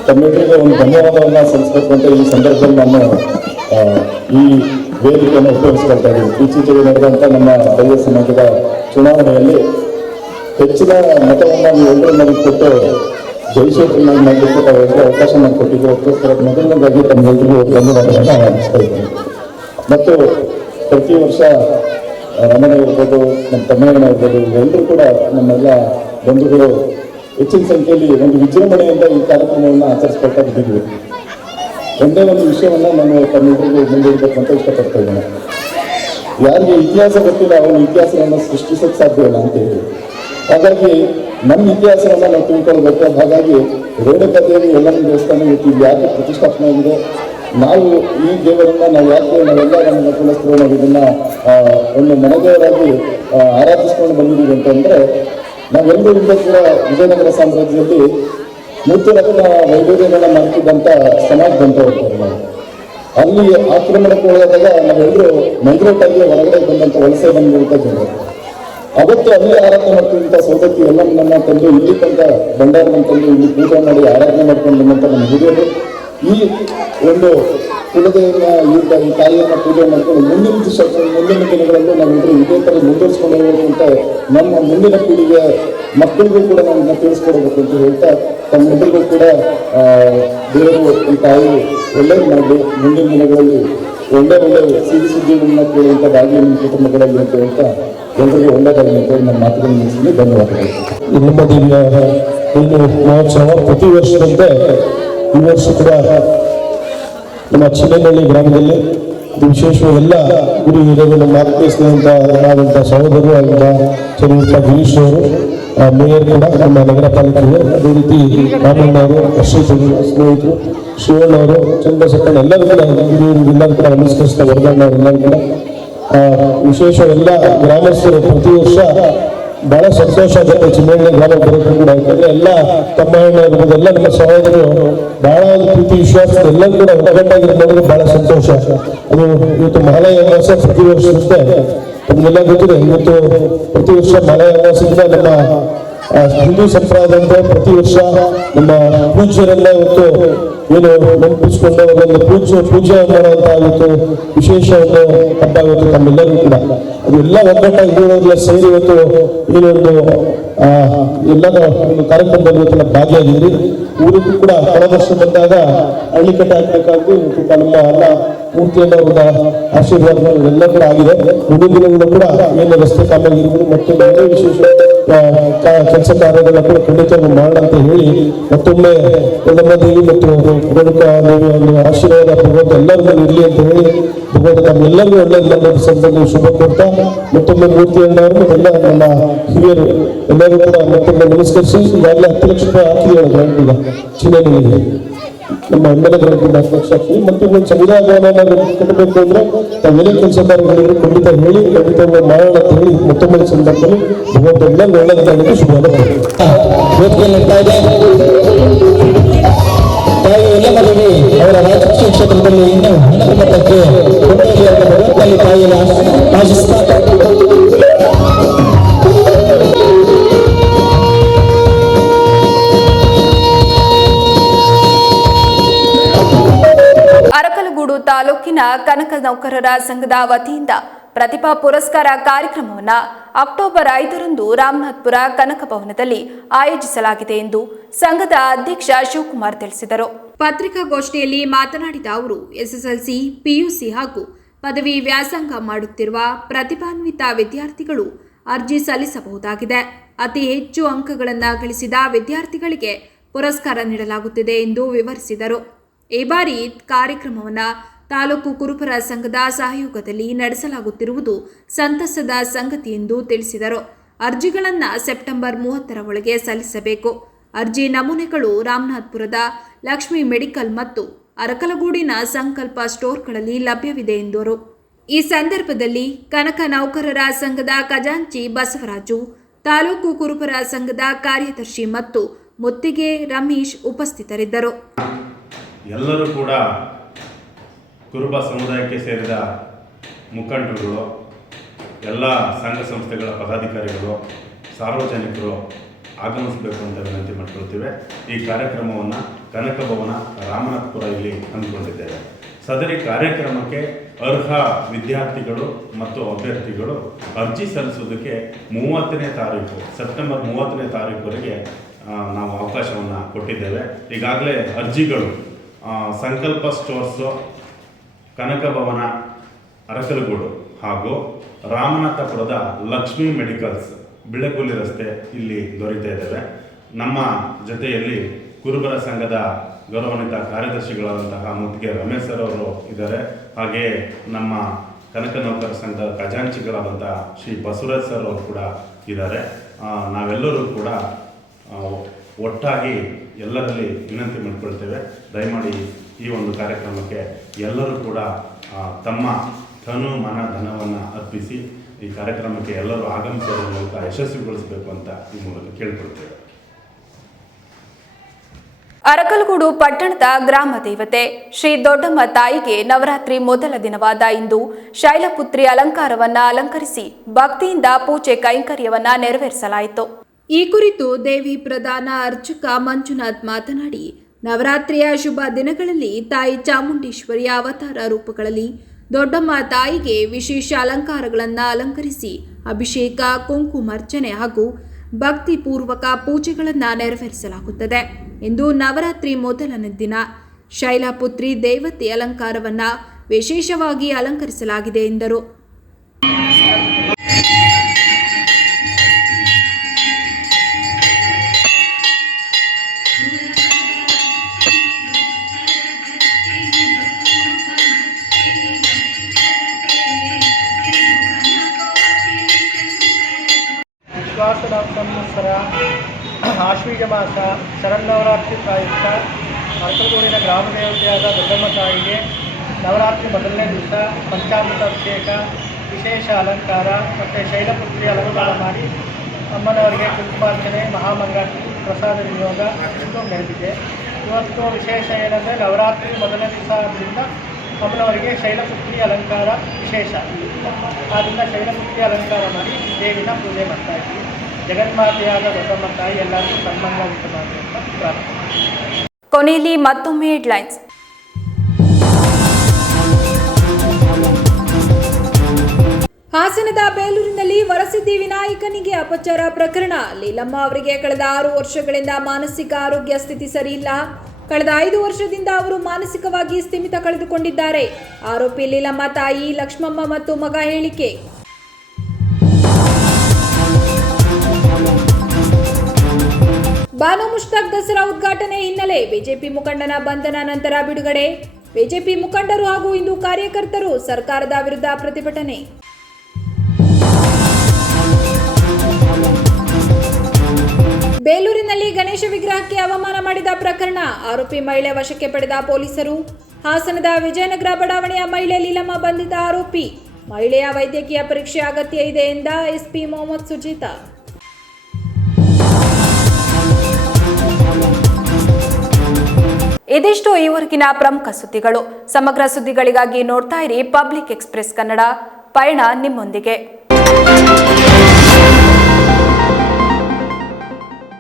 ತಮ್ಮೆಲ್ಲರಿಗೂ ಒಂದು ಧನ್ಯವಾದವನ್ನು ಸಲ್ಲಿಸಬೇಕು ಅಂತ ಈ ಸಂದರ್ಭದಲ್ಲಿ ನಾನು ಈ ವೇದಿಕೆಯನ್ನು ಉಪಯೋಗಿಸ್ಕೊಳ್ತಾ ಇದ್ದೀನಿ. ಇತ್ತೀಚೆಗೆ ನಡೆದಂಥ ನಮ್ಮ ಬೈಯ ಸಮಾಜದ ಚುನಾವಣೆಯಲ್ಲಿ ಹೆಚ್ಚಿನ ಮತವನ್ನು ನೀವೆಲ್ಲರೂ ನನಗೆ ಕೊಟ್ಟು ಜಯಶೀಲನಾಗಿ ಮಾಡಲಿಕ್ಕೆ ತಾವೆಲ್ಲರೂ ಅವಕಾಶ ಮಾಡಿಕೊಟ್ಟಿದ್ದು, ಅದಕ್ಕೋಸ್ಕರ ಮೊದಲನೇದಾಗಿ ತಮ್ಮೆಲ್ಲರಿಗೂ ಧನ್ಯವಾದಗಳನ್ನು ಅರ್ಪಿಸ್ತಾ ಇದ್ದೀನಿ. ಮತ್ತು ಪ್ರತಿ ವರ್ಷ ರಮಣ ಇರ್ಬೋದು, ನಮ್ಮ ತಮ್ಮಯ್ಯನ ಇರ್ಬೋದು, ಎಲ್ಲರೂ ಕೂಡ ನಮ್ಮೆಲ್ಲ ಬಂಧುಗಳು ಹೆಚ್ಚಿನ ಸಂಖ್ಯೆಯಲ್ಲಿ ಒಂದು ವಿಜೃಂಭಣೆಯಿಂದ ಈ ಕಾರ್ಯಕ್ರಮವನ್ನು ಆಚರಿಸ್ಕೊಳ್ತಾ ಇದ್ದೀವಿ. ಒಂದೇ ಒಂದು ವಿಷಯವನ್ನು ನಾನು ತಮ್ಮೆಲ್ಲರಿಗೂ ಮುಂದೂಡಬೇಕು ಅಂತ ಇಷ್ಟಪಡ್ತಾ ಇದ್ದೇನೆ. ಯಾರಿಗೆ ಇತಿಹಾಸ ಗೊತ್ತಿಲ್ಲ ಅವನ ಇತಿಹಾಸವನ್ನು ಸೃಷ್ಟಿಸೋಕ್ಕೆ ಸಾಧ್ಯ ಇಲ್ಲ ಅಂತ ಹೇಳಿ, ಹಾಗಾಗಿ ನಮ್ಮ ಇತಿಹಾಸವನ್ನು ನಾವು ತಿಳ್ಕೊಳ್ಬೇಕು. ಹಾಗಾಗಿ ರೇಣುಕಾದೇವಿ ಯಲ್ಲಮ್ಮ ದೇವಸ್ಥಾನ ಇವತ್ತು ಯಾಕೆ ಪ್ರತಿಷ್ಠಾಪನೆ ಆಗಿದೆ, ನಾವು ಈ ದೇವರನ್ನ ನಾವು ಯಾಕೆ ನಾವೆಲ್ಲ ನಮ್ಮ ಕುಲಸ್ಥರು ನಾವು ಇದನ್ನ ಒಂದು ಮನೆದೇವರಾಗಿ ಆರಾಧಿಸ್ಕೊಂಡು ಬಂದಿದ್ದೀವಿ ಅಂತಂದ್ರೆ, ನಾವೆಲ್ಲರೂ ಹಿಂದೆ ಕೂಡ ವಿಜಯನಗರ ಸಾಮ್ರಾಜ್ಯದಲ್ಲಿ ಮುತ್ತುರತ್ನ ವೈಡೂರ್ಯಗಳನ್ನ ಮಾಡ್ತಿದ್ದಂಥ ಸಮಾಜ ಬಂತ ಹೋಗ್ತಾರೆ. ನಾವು ಅಲ್ಲಿ ಆಕ್ರಮಣಕ್ಕೆ ಒಳಗಾದಾಗ ನಾವೆಲ್ಲರೂ ಮೈಗ್ರೇಟ್ ಆಗಿ ಹೊರಗಡೆ ಬಂದಂಥ ವಲಸೆ ಬಂದಂಥ ಜನರು. ಅವತ್ತು ಅಲ್ಲಿ ಆರಾಧನೆ ಮಾಡ್ತಿದ್ದಂಥ ಸೌದತ್ತಿ ಎಲ್ಲಮ್ಮನ್ನ ತಂದು ಇಲ್ಲಿ ತನಕ ಭಂಡಾರವನ್ನು ತಂದು ಇಲ್ಲಿ ಪೂಜೆ ಮಾಡಿ ಆರಾಧನೆ ಮಾಡ್ಕೊಂಡು ಬಂದಂಥ ನಮ್ಮ ಹಿರಿಯರು ಈ ಒಂದು ಕುಲದೇವನ ಈ ತಾಯಿಯನ್ನು ಪೂಜೆ ಮಾಡ್ಕೊಂಡು ಮುಂದಿನ ದಿನಗಳಲ್ಲೂ ನಾವೆಲ್ಲರೂ ಇದೇ ಥರ ಮುಂದುವರಿಸ್ಕೊಂಡು ಹೋಗ್ಬೇಕು ಅಂತ ನಮ್ಮ ಮುಂದಿನ ಪೀಳಿಗೆ ಮಕ್ಕಳಿಗೂ ಕೂಡ ನಾವು ಇದನ್ನ ತಿಳಿಸ್ಕೊಡ್ಬೇಕು ಅಂತ ಹೇಳ್ತಾ, ತಮ್ಮೆಲ್ಲರಿಗೂ ಕೂಡ ದೇವರು ಈ ತಾಯಿ ಒಳ್ಳೇದು ಮಾಡಲಿ, ಮುಂದಿನ ದಿನಗಳಲ್ಲಿ ಒಳ್ಳೆ ಸಿಹಿ ಸುದ್ದಿಗಳನ್ನ ಕೇಳುವಂಥದ್ದಾಗಲಿ ನಿಮ್ಮ ಕುಟುಂಬಗಳಲ್ಲಿ ಅಂತ ಹೇಳ್ತಾ ಎಲ್ಲರಿಗೂ ಒಳ್ಳೆಯದಾಗಲಿ ಅಂತ ನನ್ನ ಮಾತುಗಳನ್ನು ಮುಗಿಸ್ತೀನಿ. ಧನ್ಯವಾದಗಳು. ನಮ್ಮ ದೇವಿಯ ಒಂದು ಮಹೋತ್ಸವ ಪ್ರತಿ ವರ್ಷದಂತೆ ಈ ವರ್ಷ ಕೂಡ ನಮ್ಮ ಚಿನ್ನನಹಳ್ಳಿ ಗ್ರಾಮದಲ್ಲಿ ವಿಶೇಷವಾಗಿ ಎಲ್ಲ ಗುರು ಹಿರಿಯರು ನಮ್ಮ ಆತ್ಮೀಯ ಸ್ನೇಹಿತರಾದಂಥ ಸಹೋದರರು ಆದಂಥ ಶ್ರೀಯುತ ಗಿರೀಶ್ ಅವರು, ಮೇಯರ್ ಕೂಡ ನಮ್ಮ ನಗರ ಪಾಲಿಕೆಗೆ, ಅದೇ ರೀತಿ ರಾಮಣ್ಣವರು, ಹರ್ಷಿತ್ ಸ್ನೇಹಿತರು, ಶಿವಣ್ಣವರು, ಚಂದ್ರಶೇಖರ್ ಎಲ್ಲರೂ ಕೂಡ ಎಲ್ಲರೂ ಕೂಡ ನಮಸ್ಕರಿಸ್ತಾ ವರ್ಗಣ್ಣವರೆಲ್ಲರೂ ಕೂಡ ವಿಶೇಷ ಎಲ್ಲ ಗ್ರಾಮಸ್ಥರು ಪ್ರತಿ ವರ್ಷ ಬಹಳ ಸಂತೋಷ ಆಗುತ್ತೆ ಚಿನ್ನಹಳ್ಳಿ ಗ್ರಾಮ ಬರೋದು ಕೂಡ. ಯಾಕಂದ್ರೆ ಎಲ್ಲ ತಮ್ಮಣ್ಣ ಇರ್ಬೋದು, ಎಲ್ಲ ನಮ್ಮ ಸಹೋದರರು ಬಹಳ ಪ್ರೀತಿ ವಿಶ್ವಾಸ ಎಲ್ಲರೂ ಕೂಡ ಒಗ್ಗಟ್ಟಾಗಿರೋದು ಬಹಳ ಸಂತೋಷ. ಅದು ಇವತ್ತು ಮಹಾಲಯ ಅಮಾವಾಸ್ಯೆ ಪ್ರತಿ ವರ್ಷ ಇರುತ್ತೆ, ತಮಗೆಲ್ಲ ಗೊತ್ತಿದೆ. ಇವತ್ತು ಪ್ರತಿ ವರ್ಷ ಮಹಾಲಯ ಅಮಾವಾಸ್ಯೆಯಿಂದ ನಮ್ಮ ಹಿಂದೂ ಸಂಪ್ರದಾಯದಂತೆ ಪ್ರತಿ ವರ್ಷ ನಮ್ಮ ಪೂಜ್ಯರೆಲ್ಲ ಇವತ್ತು ಏನು ನೆನಪಿಸ್ಕೊಂಡು ಅವರೊಂದು ಪೂಜೆ ಮಾಡುವಂತಹ ಇವತ್ತು ವಿಶೇಷ ಒಂದು ಹಬ್ಬ ಇವತ್ತು ತಮ್ಮೆಲ್ಲರೂ ಕೂಡ ಅದು ಎಲ್ಲ ಒಗ್ಗಟ್ಟಾಗಿ ಇರೋದ್ರಲ್ಲಿ ಸೇರಿ ಇವತ್ತು ಏನೊಂದು ಎಲ್ಲರ ಒಂದು ಕಾರ್ಯಕ್ರಮದಲ್ಲಿ ಇವತ್ತು ನಾವು ಭಾಗಿಯಾಗಿದ್ರಿ. ಊರಿಗೂ ಕೂಡ ಕಳೆದ ವರ್ಷ ಬಂದಾಗ ಹಳ್ಳಿಕಟ್ಟೆ ಹಾಕ್ಬೇಕಾದ್ದು ನಮ್ಮ ಎಲ್ಲ ಮೂರ್ತಿಯನ್ನ ಆಶೀರ್ವಾದ ಎಲ್ಲ ಕೂಡ ಆಗಿದೆ. ಮುಂದಿನ ದಿನಗಳು ಕೂಡ ಏನು ರಸ್ತೆ ಕಾಮಗಾರಿಗಳು ಮತ್ತು ಬೇರೆ ವಿಶೇಷ ಕೆಲಸ ಕಾರ್ಯಗಳನ್ನ ಕೂಡ ಖಂಡಿತ ಮಾಡೋಣ ಅಂತ ಹೇಳಿ ಮತ್ತೊಮ್ಮೆ ಯಲ್ಲಮ್ಮ ದೇವಿ ಮತ್ತು ರೇಣುಕಾ ದೇವಿ ಒಂದು ಆಶೀರ್ವಾದ ಭಗವಂತ ಎಲ್ಲರಿಗೂ ಇರಲಿ ಅಂತ ಹೇಳಿ ಭಗವಂತ ನಮ್ಮೆಲ್ಲರಿಗೂ ಒಳ್ಳೆಯ ಸಂದರ್ಭದಲ್ಲಿ ಶುಭ ಕೊಡ್ತಾ ಮತ್ತೊಮ್ಮೆ ಮೂರ್ತಿಯಣ್ಣವರು ಎಲ್ಲ ನನ್ನ ಹಿರಿಯರು ಎಲ್ಲರೂ ಕೂಡ ಮತ್ತೊಮ್ಮೆ ನಮಸ್ಕರಿಸಿ ಈಗಾಗಲೇ 10 ಲಕ್ಷ ರೂಪಾಯಿ ಹಾಕಿದ್ದೇವೆ ಗ್ರಾಂಟ್ ಈಗ ಚಿನ್ನಹಳ್ಳಿಗೆ. ನಮ್ಮ ಎಮ್ಮೆಲ್ಲೆ ಗ್ರಾಂಟ್ 10 ಲಕ್ಷ ಹಾಕಿ ಮತ್ತು ಒಂದು ಸಮುದಾಯ ಭವನ ಕಟ್ಟಬೇಕು ಅಂದ್ರೆ ತಾವೇನೇ ಕೆಲಸ ಕಾರ್ಯಗಳಿದ್ರು ಖಂಡಿತ ಹೇಳಿ ಖಂಡಿತ ಮಾಡೋಣ ಅಂತ ಹೇಳಿ ಮತ್ತೊಮ್ಮೆ ಸಂದರ್ಭದಲ್ಲಿ ಭಗವಂತ ಎಲ್ಲ ಒಳ್ಳೆಯದಾಗಲಿಕ್ಕೆ ಶುಭವಾದ ಎಲ್ಲಮದೇವಿ ಅವರ ರಾಜಕೀಯ ಕ್ಷೇತ್ರದಲ್ಲಿ ಇನ್ನೂ ಉನ್ನತ ಮಟ್ಟಕ್ಕೆ ಕೊಂಡೊಯ್ಯಲಿ ತಾಯಿಯನ್ನು ಆಶಿಸ್ತಾ ಅರಕಲಗೂಡು ತಾಲೂಕಿನ ಕನಕ ನೌಕರರ ಸಂಘದ ವತಿಯಿಂದ ಪ್ರತಿಭಾ ಪುರಸ್ಕಾರ ಕಾರ್ಯಕ್ರಮವನ್ನು ಅಕ್ಟೋಬರ್ 5ರಂದು ರಾಮನಾಥ್ಪುರ ಕನಕ ಭವನದಲ್ಲಿ ಆಯೋಜಿಸಲಾಗಿದೆ ಎಂದು ಸಂಘದ ಅಧ್ಯಕ್ಷ ಶಿವಕುಮಾರ್ ತಿಳಿಸಿದರು. ಪತ್ರಿಕಾಗೋಷ್ಠಿಯಲ್ಲಿ ಮಾತನಾಡಿದ ಅವರು ಎಸ್ಎಸ್ಎಲ್ಸಿ, ಪಿಯುಸಿ ಹಾಗೂ ಪದವಿ ವ್ಯಾಸಂಗ ಮಾಡುತ್ತಿರುವ ಪ್ರತಿಭಾನ್ವಿತ ವಿದ್ಯಾರ್ಥಿಗಳು ಅರ್ಜಿ ಸಲ್ಲಿಸಬಹುದಾಗಿದೆ. ಅತಿ ಹೆಚ್ಚು ಅಂಕಗಳನ್ನು ಗಳಿಸಿದ ವಿದ್ಯಾರ್ಥಿಗಳಿಗೆ ಪುರಸ್ಕಾರ ನೀಡಲಾಗುತ್ತಿದೆ ಎಂದು ವಿವರಿಸಿದರು. ಈ ಬಾರಿ ಕಾರ್ಯಕ್ರಮವನ್ನು ತಾಲೂಕು ಕುರುಬರ ಸಂಘದ ಸಹಯೋಗದಲ್ಲಿ ನಡೆಸಲಾಗುತ್ತಿರುವುದು ಸಂತಸದ ಸಂಗತಿ ಎಂದು ತಿಳಿಸಿದರು. ಅರ್ಜಿಗಳನ್ನು ಸೆಪ್ಟೆಂಬರ್ 30ರ ಒಳಗೆ ಸಲ್ಲಿಸಬೇಕು. ಅರ್ಜಿ ನಮೂನೆಗಳು ರಾಮನಾಥ್ಪುರದ ಲಕ್ಷ್ಮಿ ಮೆಡಿಕಲ್ ಮತ್ತು ಅರಕಲಗೂಡಿನ ಸಂಕಲ್ಪ ಸ್ಟೋರ್ಗಳಲ್ಲಿ ಲಭ್ಯವಿದೆ ಎಂದರು. ಈ ಸಂದರ್ಭದಲ್ಲಿ ಕನಕ ನೌಕರರ ಸಂಘದ ಖಜಾಂಚಿ ಬಸವರಾಜು, ತಾಲೂಕು ಕುರುಬರ ಸಂಘದ ಕಾರ್ಯದರ್ಶಿ ಮತ್ತು ಮುತ್ತಿಗೆ ರಮೇಶ್ ಉಪಸ್ಥಿತರಿದ್ದರು. ಎಲ್ಲರೂ ಕೂಡ ಕುರುಬ ಸಮುದಾಯಕ್ಕೆ ಸೇರಿದ ಮುಖಂಡರುಗಳು, ಎಲ್ಲ ಸಂಘ ಸಂಸ್ಥೆಗಳ ಪದಾಧಿಕಾರಿಗಳು, ಸಾರ್ವಜನಿಕರು ಆಗಮಿಸಬೇಕು ಅಂತ ವಿನಂತಿ ಮಾಡಿಕೊಳ್ತೇವೆ. ಈ ಕಾರ್ಯಕ್ರಮವನ್ನು ಕನಕ ಭವನ ರಾಮನಾಥ್ಪುರ ಇಲ್ಲಿ ಹಮ್ಮಿಕೊಂಡಿದ್ದೇವೆ. ಸದರಿ ಕಾರ್ಯಕ್ರಮಕ್ಕೆ ಅರ್ಹ ವಿದ್ಯಾರ್ಥಿಗಳು ಮತ್ತು ಅಭ್ಯರ್ಥಿಗಳು ಅರ್ಜಿ ಸಲ್ಲಿಸೋದಕ್ಕೆ 30ನೇ ತಾರೀಕು ಸೆಪ್ಟೆಂಬರ್ 30ನೇ ತಾರೀಕುವರೆಗೆ ನಾವು ಅವಕಾಶವನ್ನು ಕೊಟ್ಟಿದ್ದೇವೆ. ಈಗಾಗಲೇ ಅರ್ಜಿಗಳು ಸಂಕಲ್ಪ ಸ್ಟೋರ್ಸು, ಕನಕ ಭವನ ಅರಕಲಗೂಡು ಹಾಗೂ ರಾಮನಾಥಪುರದ ಲಕ್ಷ್ಮಿ ಮೆಡಿಕಲ್ಸ್ ಬಿಳಗುಲಿ ರಸ್ತೆ ಇಲ್ಲಿ ದೊರೀತಾ ಇದ್ದೇವೆ. ನಮ್ಮ ಜೊತೆಯಲ್ಲಿ ಕುರುಬರ ಸಂಘದ ಗೌರವಾನ್ವಿತ ಕಾರ್ಯದರ್ಶಿಗಳಾದಂತಹ ಮುತ್ತಿಗೆ ರಮೇಶ್ ಸರ್ ಅವರು ಇದ್ದಾರೆ. ಹಾಗೆಯೇ ನಮ್ಮ ಕನಕ ನೌಕರ ಸಂಘದ ಖಜಾಂಚಿಗಳಾದಂತಹ ಶ್ರೀ ಬಸವರಾಜ್ ಸರ್ ಅವರು ಕೂಡ ಇದ್ದಾರೆ. ನಾವೆಲ್ಲರೂ ಕೂಡ ಒಟ್ಟಾಗಿ ಎಲ್ಲರಲ್ಲಿ ವಿನಂತಿ ಮಾಡಿಕೊಳ್ತೇವೆ. ದಯಮಾಡಿ ಈ ಒಂದು ಕಾರ್ಯಕ್ರಮಕ್ಕೆ ಎಲ್ಲರೂ ಕೂಡ ತಮ್ಮ ತನು ಮನ ಧನವನ್ನು ಅರ್ಪಿಸಿ ಈ ಕಾರ್ಯಕ್ರಮಕ್ಕೆ ಎಲ್ಲರೂ ಆಗಮಿಸೋದ್ರ ಮೂಲಕ ಯಶಸ್ವಿಗೊಳಿಸಬೇಕು ಅಂತ ಈ ಮೂಲಕ ಕೇಳಿಕೊಳ್ತೇವೆ. ಅರಕಲಗೂಡು ಪಟ್ಟಣದ ಗ್ರಾಮ ದೇವತೆ ಶ್ರೀ ದೊಡ್ಡಮ್ಮ ತಾಯಿಗೆ ನವರಾತ್ರಿ ಮೊದಲ ದಿನವಾದ ಇಂದು ಶೈಲಪುತ್ರಿ ಅಲಂಕಾರವನ್ನ ಅಲಂಕರಿಸಿ ಭಕ್ತಿಯಿಂದ ಪೂಜೆ ಕೈಂಕರ್ಯವನ್ನ ನೆರವೇರಿಸಲಾಯಿತು. ಈ ಕುರಿತು ದೇವಿ ಪ್ರಧಾನ ಅರ್ಚಕ ಮಂಜುನಾಥ್ ಮಾತನಾಡಿ, ನವರಾತ್ರಿಯ ಶುಭ ದಿನಗಳಲ್ಲಿ ತಾಯಿ ಚಾಮುಂಡೇಶ್ವರಿಯ ಅವತಾರ ರೂಪಗಳಲ್ಲಿ ದೊಡ್ಡಮ್ಮ ತಾಯಿಗೆ ವಿಶೇಷ ಅಲಂಕಾರಗಳನ್ನು ಅಲಂಕರಿಸಿ ಅಭಿಷೇಕ, ಕುಂಕುಮಾರ್ಚನೆ ಹಾಗೂ ಭಕ್ತಿಪೂರ್ವಕ ಪೂಜೆಗಳನ್ನು ನೆರವೇರಿಸಲಾಗುತ್ತದೆ ಎಂದು ನವರಾತ್ರಿ ಮೊದಲನೇ ದಿನ ಶೈಲಪುತ್ರಿ ದೇವತೆ ಅಲಂಕಾರವನ್ನು ವಿಶೇಷವಾಗಿ ಅಲಂಕರಿಸಲಾಗಿದೆ ಎಂದರು. ಸಂವತ್ಸರ ಆಶ್ವೀಜ ಮಾಸ ಶರನ್ನವರಾತ್ರಿ ಪ್ರಾಯುಕ್ತ ಅರಕಲಗೂಡಿನ ಗ್ರಾಮ ದೇವತೆಯಾದ ದೊಡ್ಡಮ್ಮ ತಾಯಿಗೆ ನವರಾತ್ರಿ ಮೊದಲನೇ ದಿವಸ ಪಂಚಾಮೃತ ಅಭಿಷೇಕ, ವಿಶೇಷ ಅಲಂಕಾರ ಮತ್ತು ಶೈಲಪುತ್ರಿ ಅಲಂಕಾರ ಮಾಡಿ ಅಮ್ಮನವರಿಗೆ ಕುಂಕುಮಾರ್ಚನೆ, ಮಹಾಮಂಗಳಾರತಿ, ಪ್ರಸಾದ ವಿನಿಯೋಗ ಎಂದು ನಡೆದಿದೆ. ಇವತ್ತು ವಿಶೇಷ ಏನಂದರೆ ನವರಾತ್ರಿ ಮೊದಲನೇ ದಿವಸ ಆದ್ದರಿಂದ ಅಮ್ಮನವರಿಗೆ ಶೈಲಪುತ್ರಿ ಅಲಂಕಾರ ವಿಶೇಷ. ಆದ್ದರಿಂದ ಶೈಲಪುತ್ರಿ ಅಲಂಕಾರ ಮಾಡಿ ದೇವಿನ ಪೂಜೆ ಮಾಡ್ತಾ ಇದ್ದೀವಿ. ಜಗನ್ಮಾತೆಯಾದ ದೊಡ್ಡಮ್ಮ ತಾಯಿ ಎಲ್ಲರಿಗೂ ಸನ್ಮಾನ ಉಂಟು ಮಾಡಲಿ ಅಂತ ಪ್ರಾರ್ಥನೆ. ಕೊನೆಯಲ್ಲಿ ಮತ್ತೊಮ್ಮೆ ಹೆಡ್ಲೈನ್ಸ್. ಹಾಸನದ ಬೇಲೂರಿನಲ್ಲಿ ವರಸಿದ್ದಿ ವಿನಾಯಕನಿಗೆ ಅಪಚಾರ ಪ್ರಕರಣ. ಲೀಲಮ್ಮ ಅವರಿಗೆ ಕಳೆದ 6 ವರ್ಷಗಳಿಂದ ಮಾನಸಿಕ ಆರೋಗ್ಯ ಸ್ಥಿತಿ ಸರಿಯಿಲ್ಲ. ಕಳೆದ 5 ವರ್ಷದಿಂದ ಅವರು ಮಾನಸಿಕವಾಗಿ ಸ್ಥಿಮಿತ ಕಳೆದುಕೊಂಡಿದ್ದಾರೆ. ಆರೋಪಿ ಲೀಲಮ್ಮ ತಾಯಿ ಲಕ್ಷ್ಮಮ್ಮ ಮತ್ತು ಮಗ ಹೇಳಿಕೆ. ಬಾನು ಮುಷ್ತಾಕ್ ದಸರಾ ಉದ್ಘಾಟನೆ ಹಿನ್ನೆಲೆ ಬಿಜೆಪಿ ಮುಖಂಡನ ಬಂಧನ ನಂತರ ಬಿಡುಗಡೆ. ಬಿಜೆಪಿ ಮುಖಂಡರು ಹಾಗೂ ಹಿಂದೂ ಕಾರ್ಯಕರ್ತರು ಸರ್ಕಾರದ ವಿರುದ್ಧ ಪ್ರತಿಭಟನೆ. ಬೇಲೂರಿನಲ್ಲಿ ಗಣೇಶ ವಿಗ್ರಹಕ್ಕೆ ಅವಮಾನ ಮಾಡಿದ ಪ್ರಕರಣ. ಆರೋಪಿ ಮಹಿಳೆ ವಶಕ್ಕೆ ಪಡೆದ ಪೊಲೀಸರು. ಹಾಸನದ ವಿಜಯನಗರ ಬಡಾವಣೆಯ ಮಹಿಳೆ ಲೀಲಮ್ಮ ಬಂಧಿತ ಆರೋಪಿ. ಮಹಿಳೆಯ ವೈದ್ಯಕೀಯ ಪರೀಕ್ಷೆ ಅಗತ್ಯ ಇದೆ ಎಂದ ಎಸ್ಪಿ ಮೊಹಮ್ಮದ್ ಸುಜೀತಾ. ಇದಿಷ್ಟು ಈವರೆಗಿನ ಪ್ರಮುಖ ಸುದ್ದಿಗಳು. ಸಮಗ್ರ ಸುದ್ದಿಗಳಿಗಾಗಿ ನೋಡ್ತಾ ಇರಿ ಪಬ್ಲಿಕ್ ಎಕ್ಸ್‌ಪ್ರೆಸ್ ಕನ್ನಡ. ಪಯಣ ನಿಮ್ಮೊಂದಿಗೆ.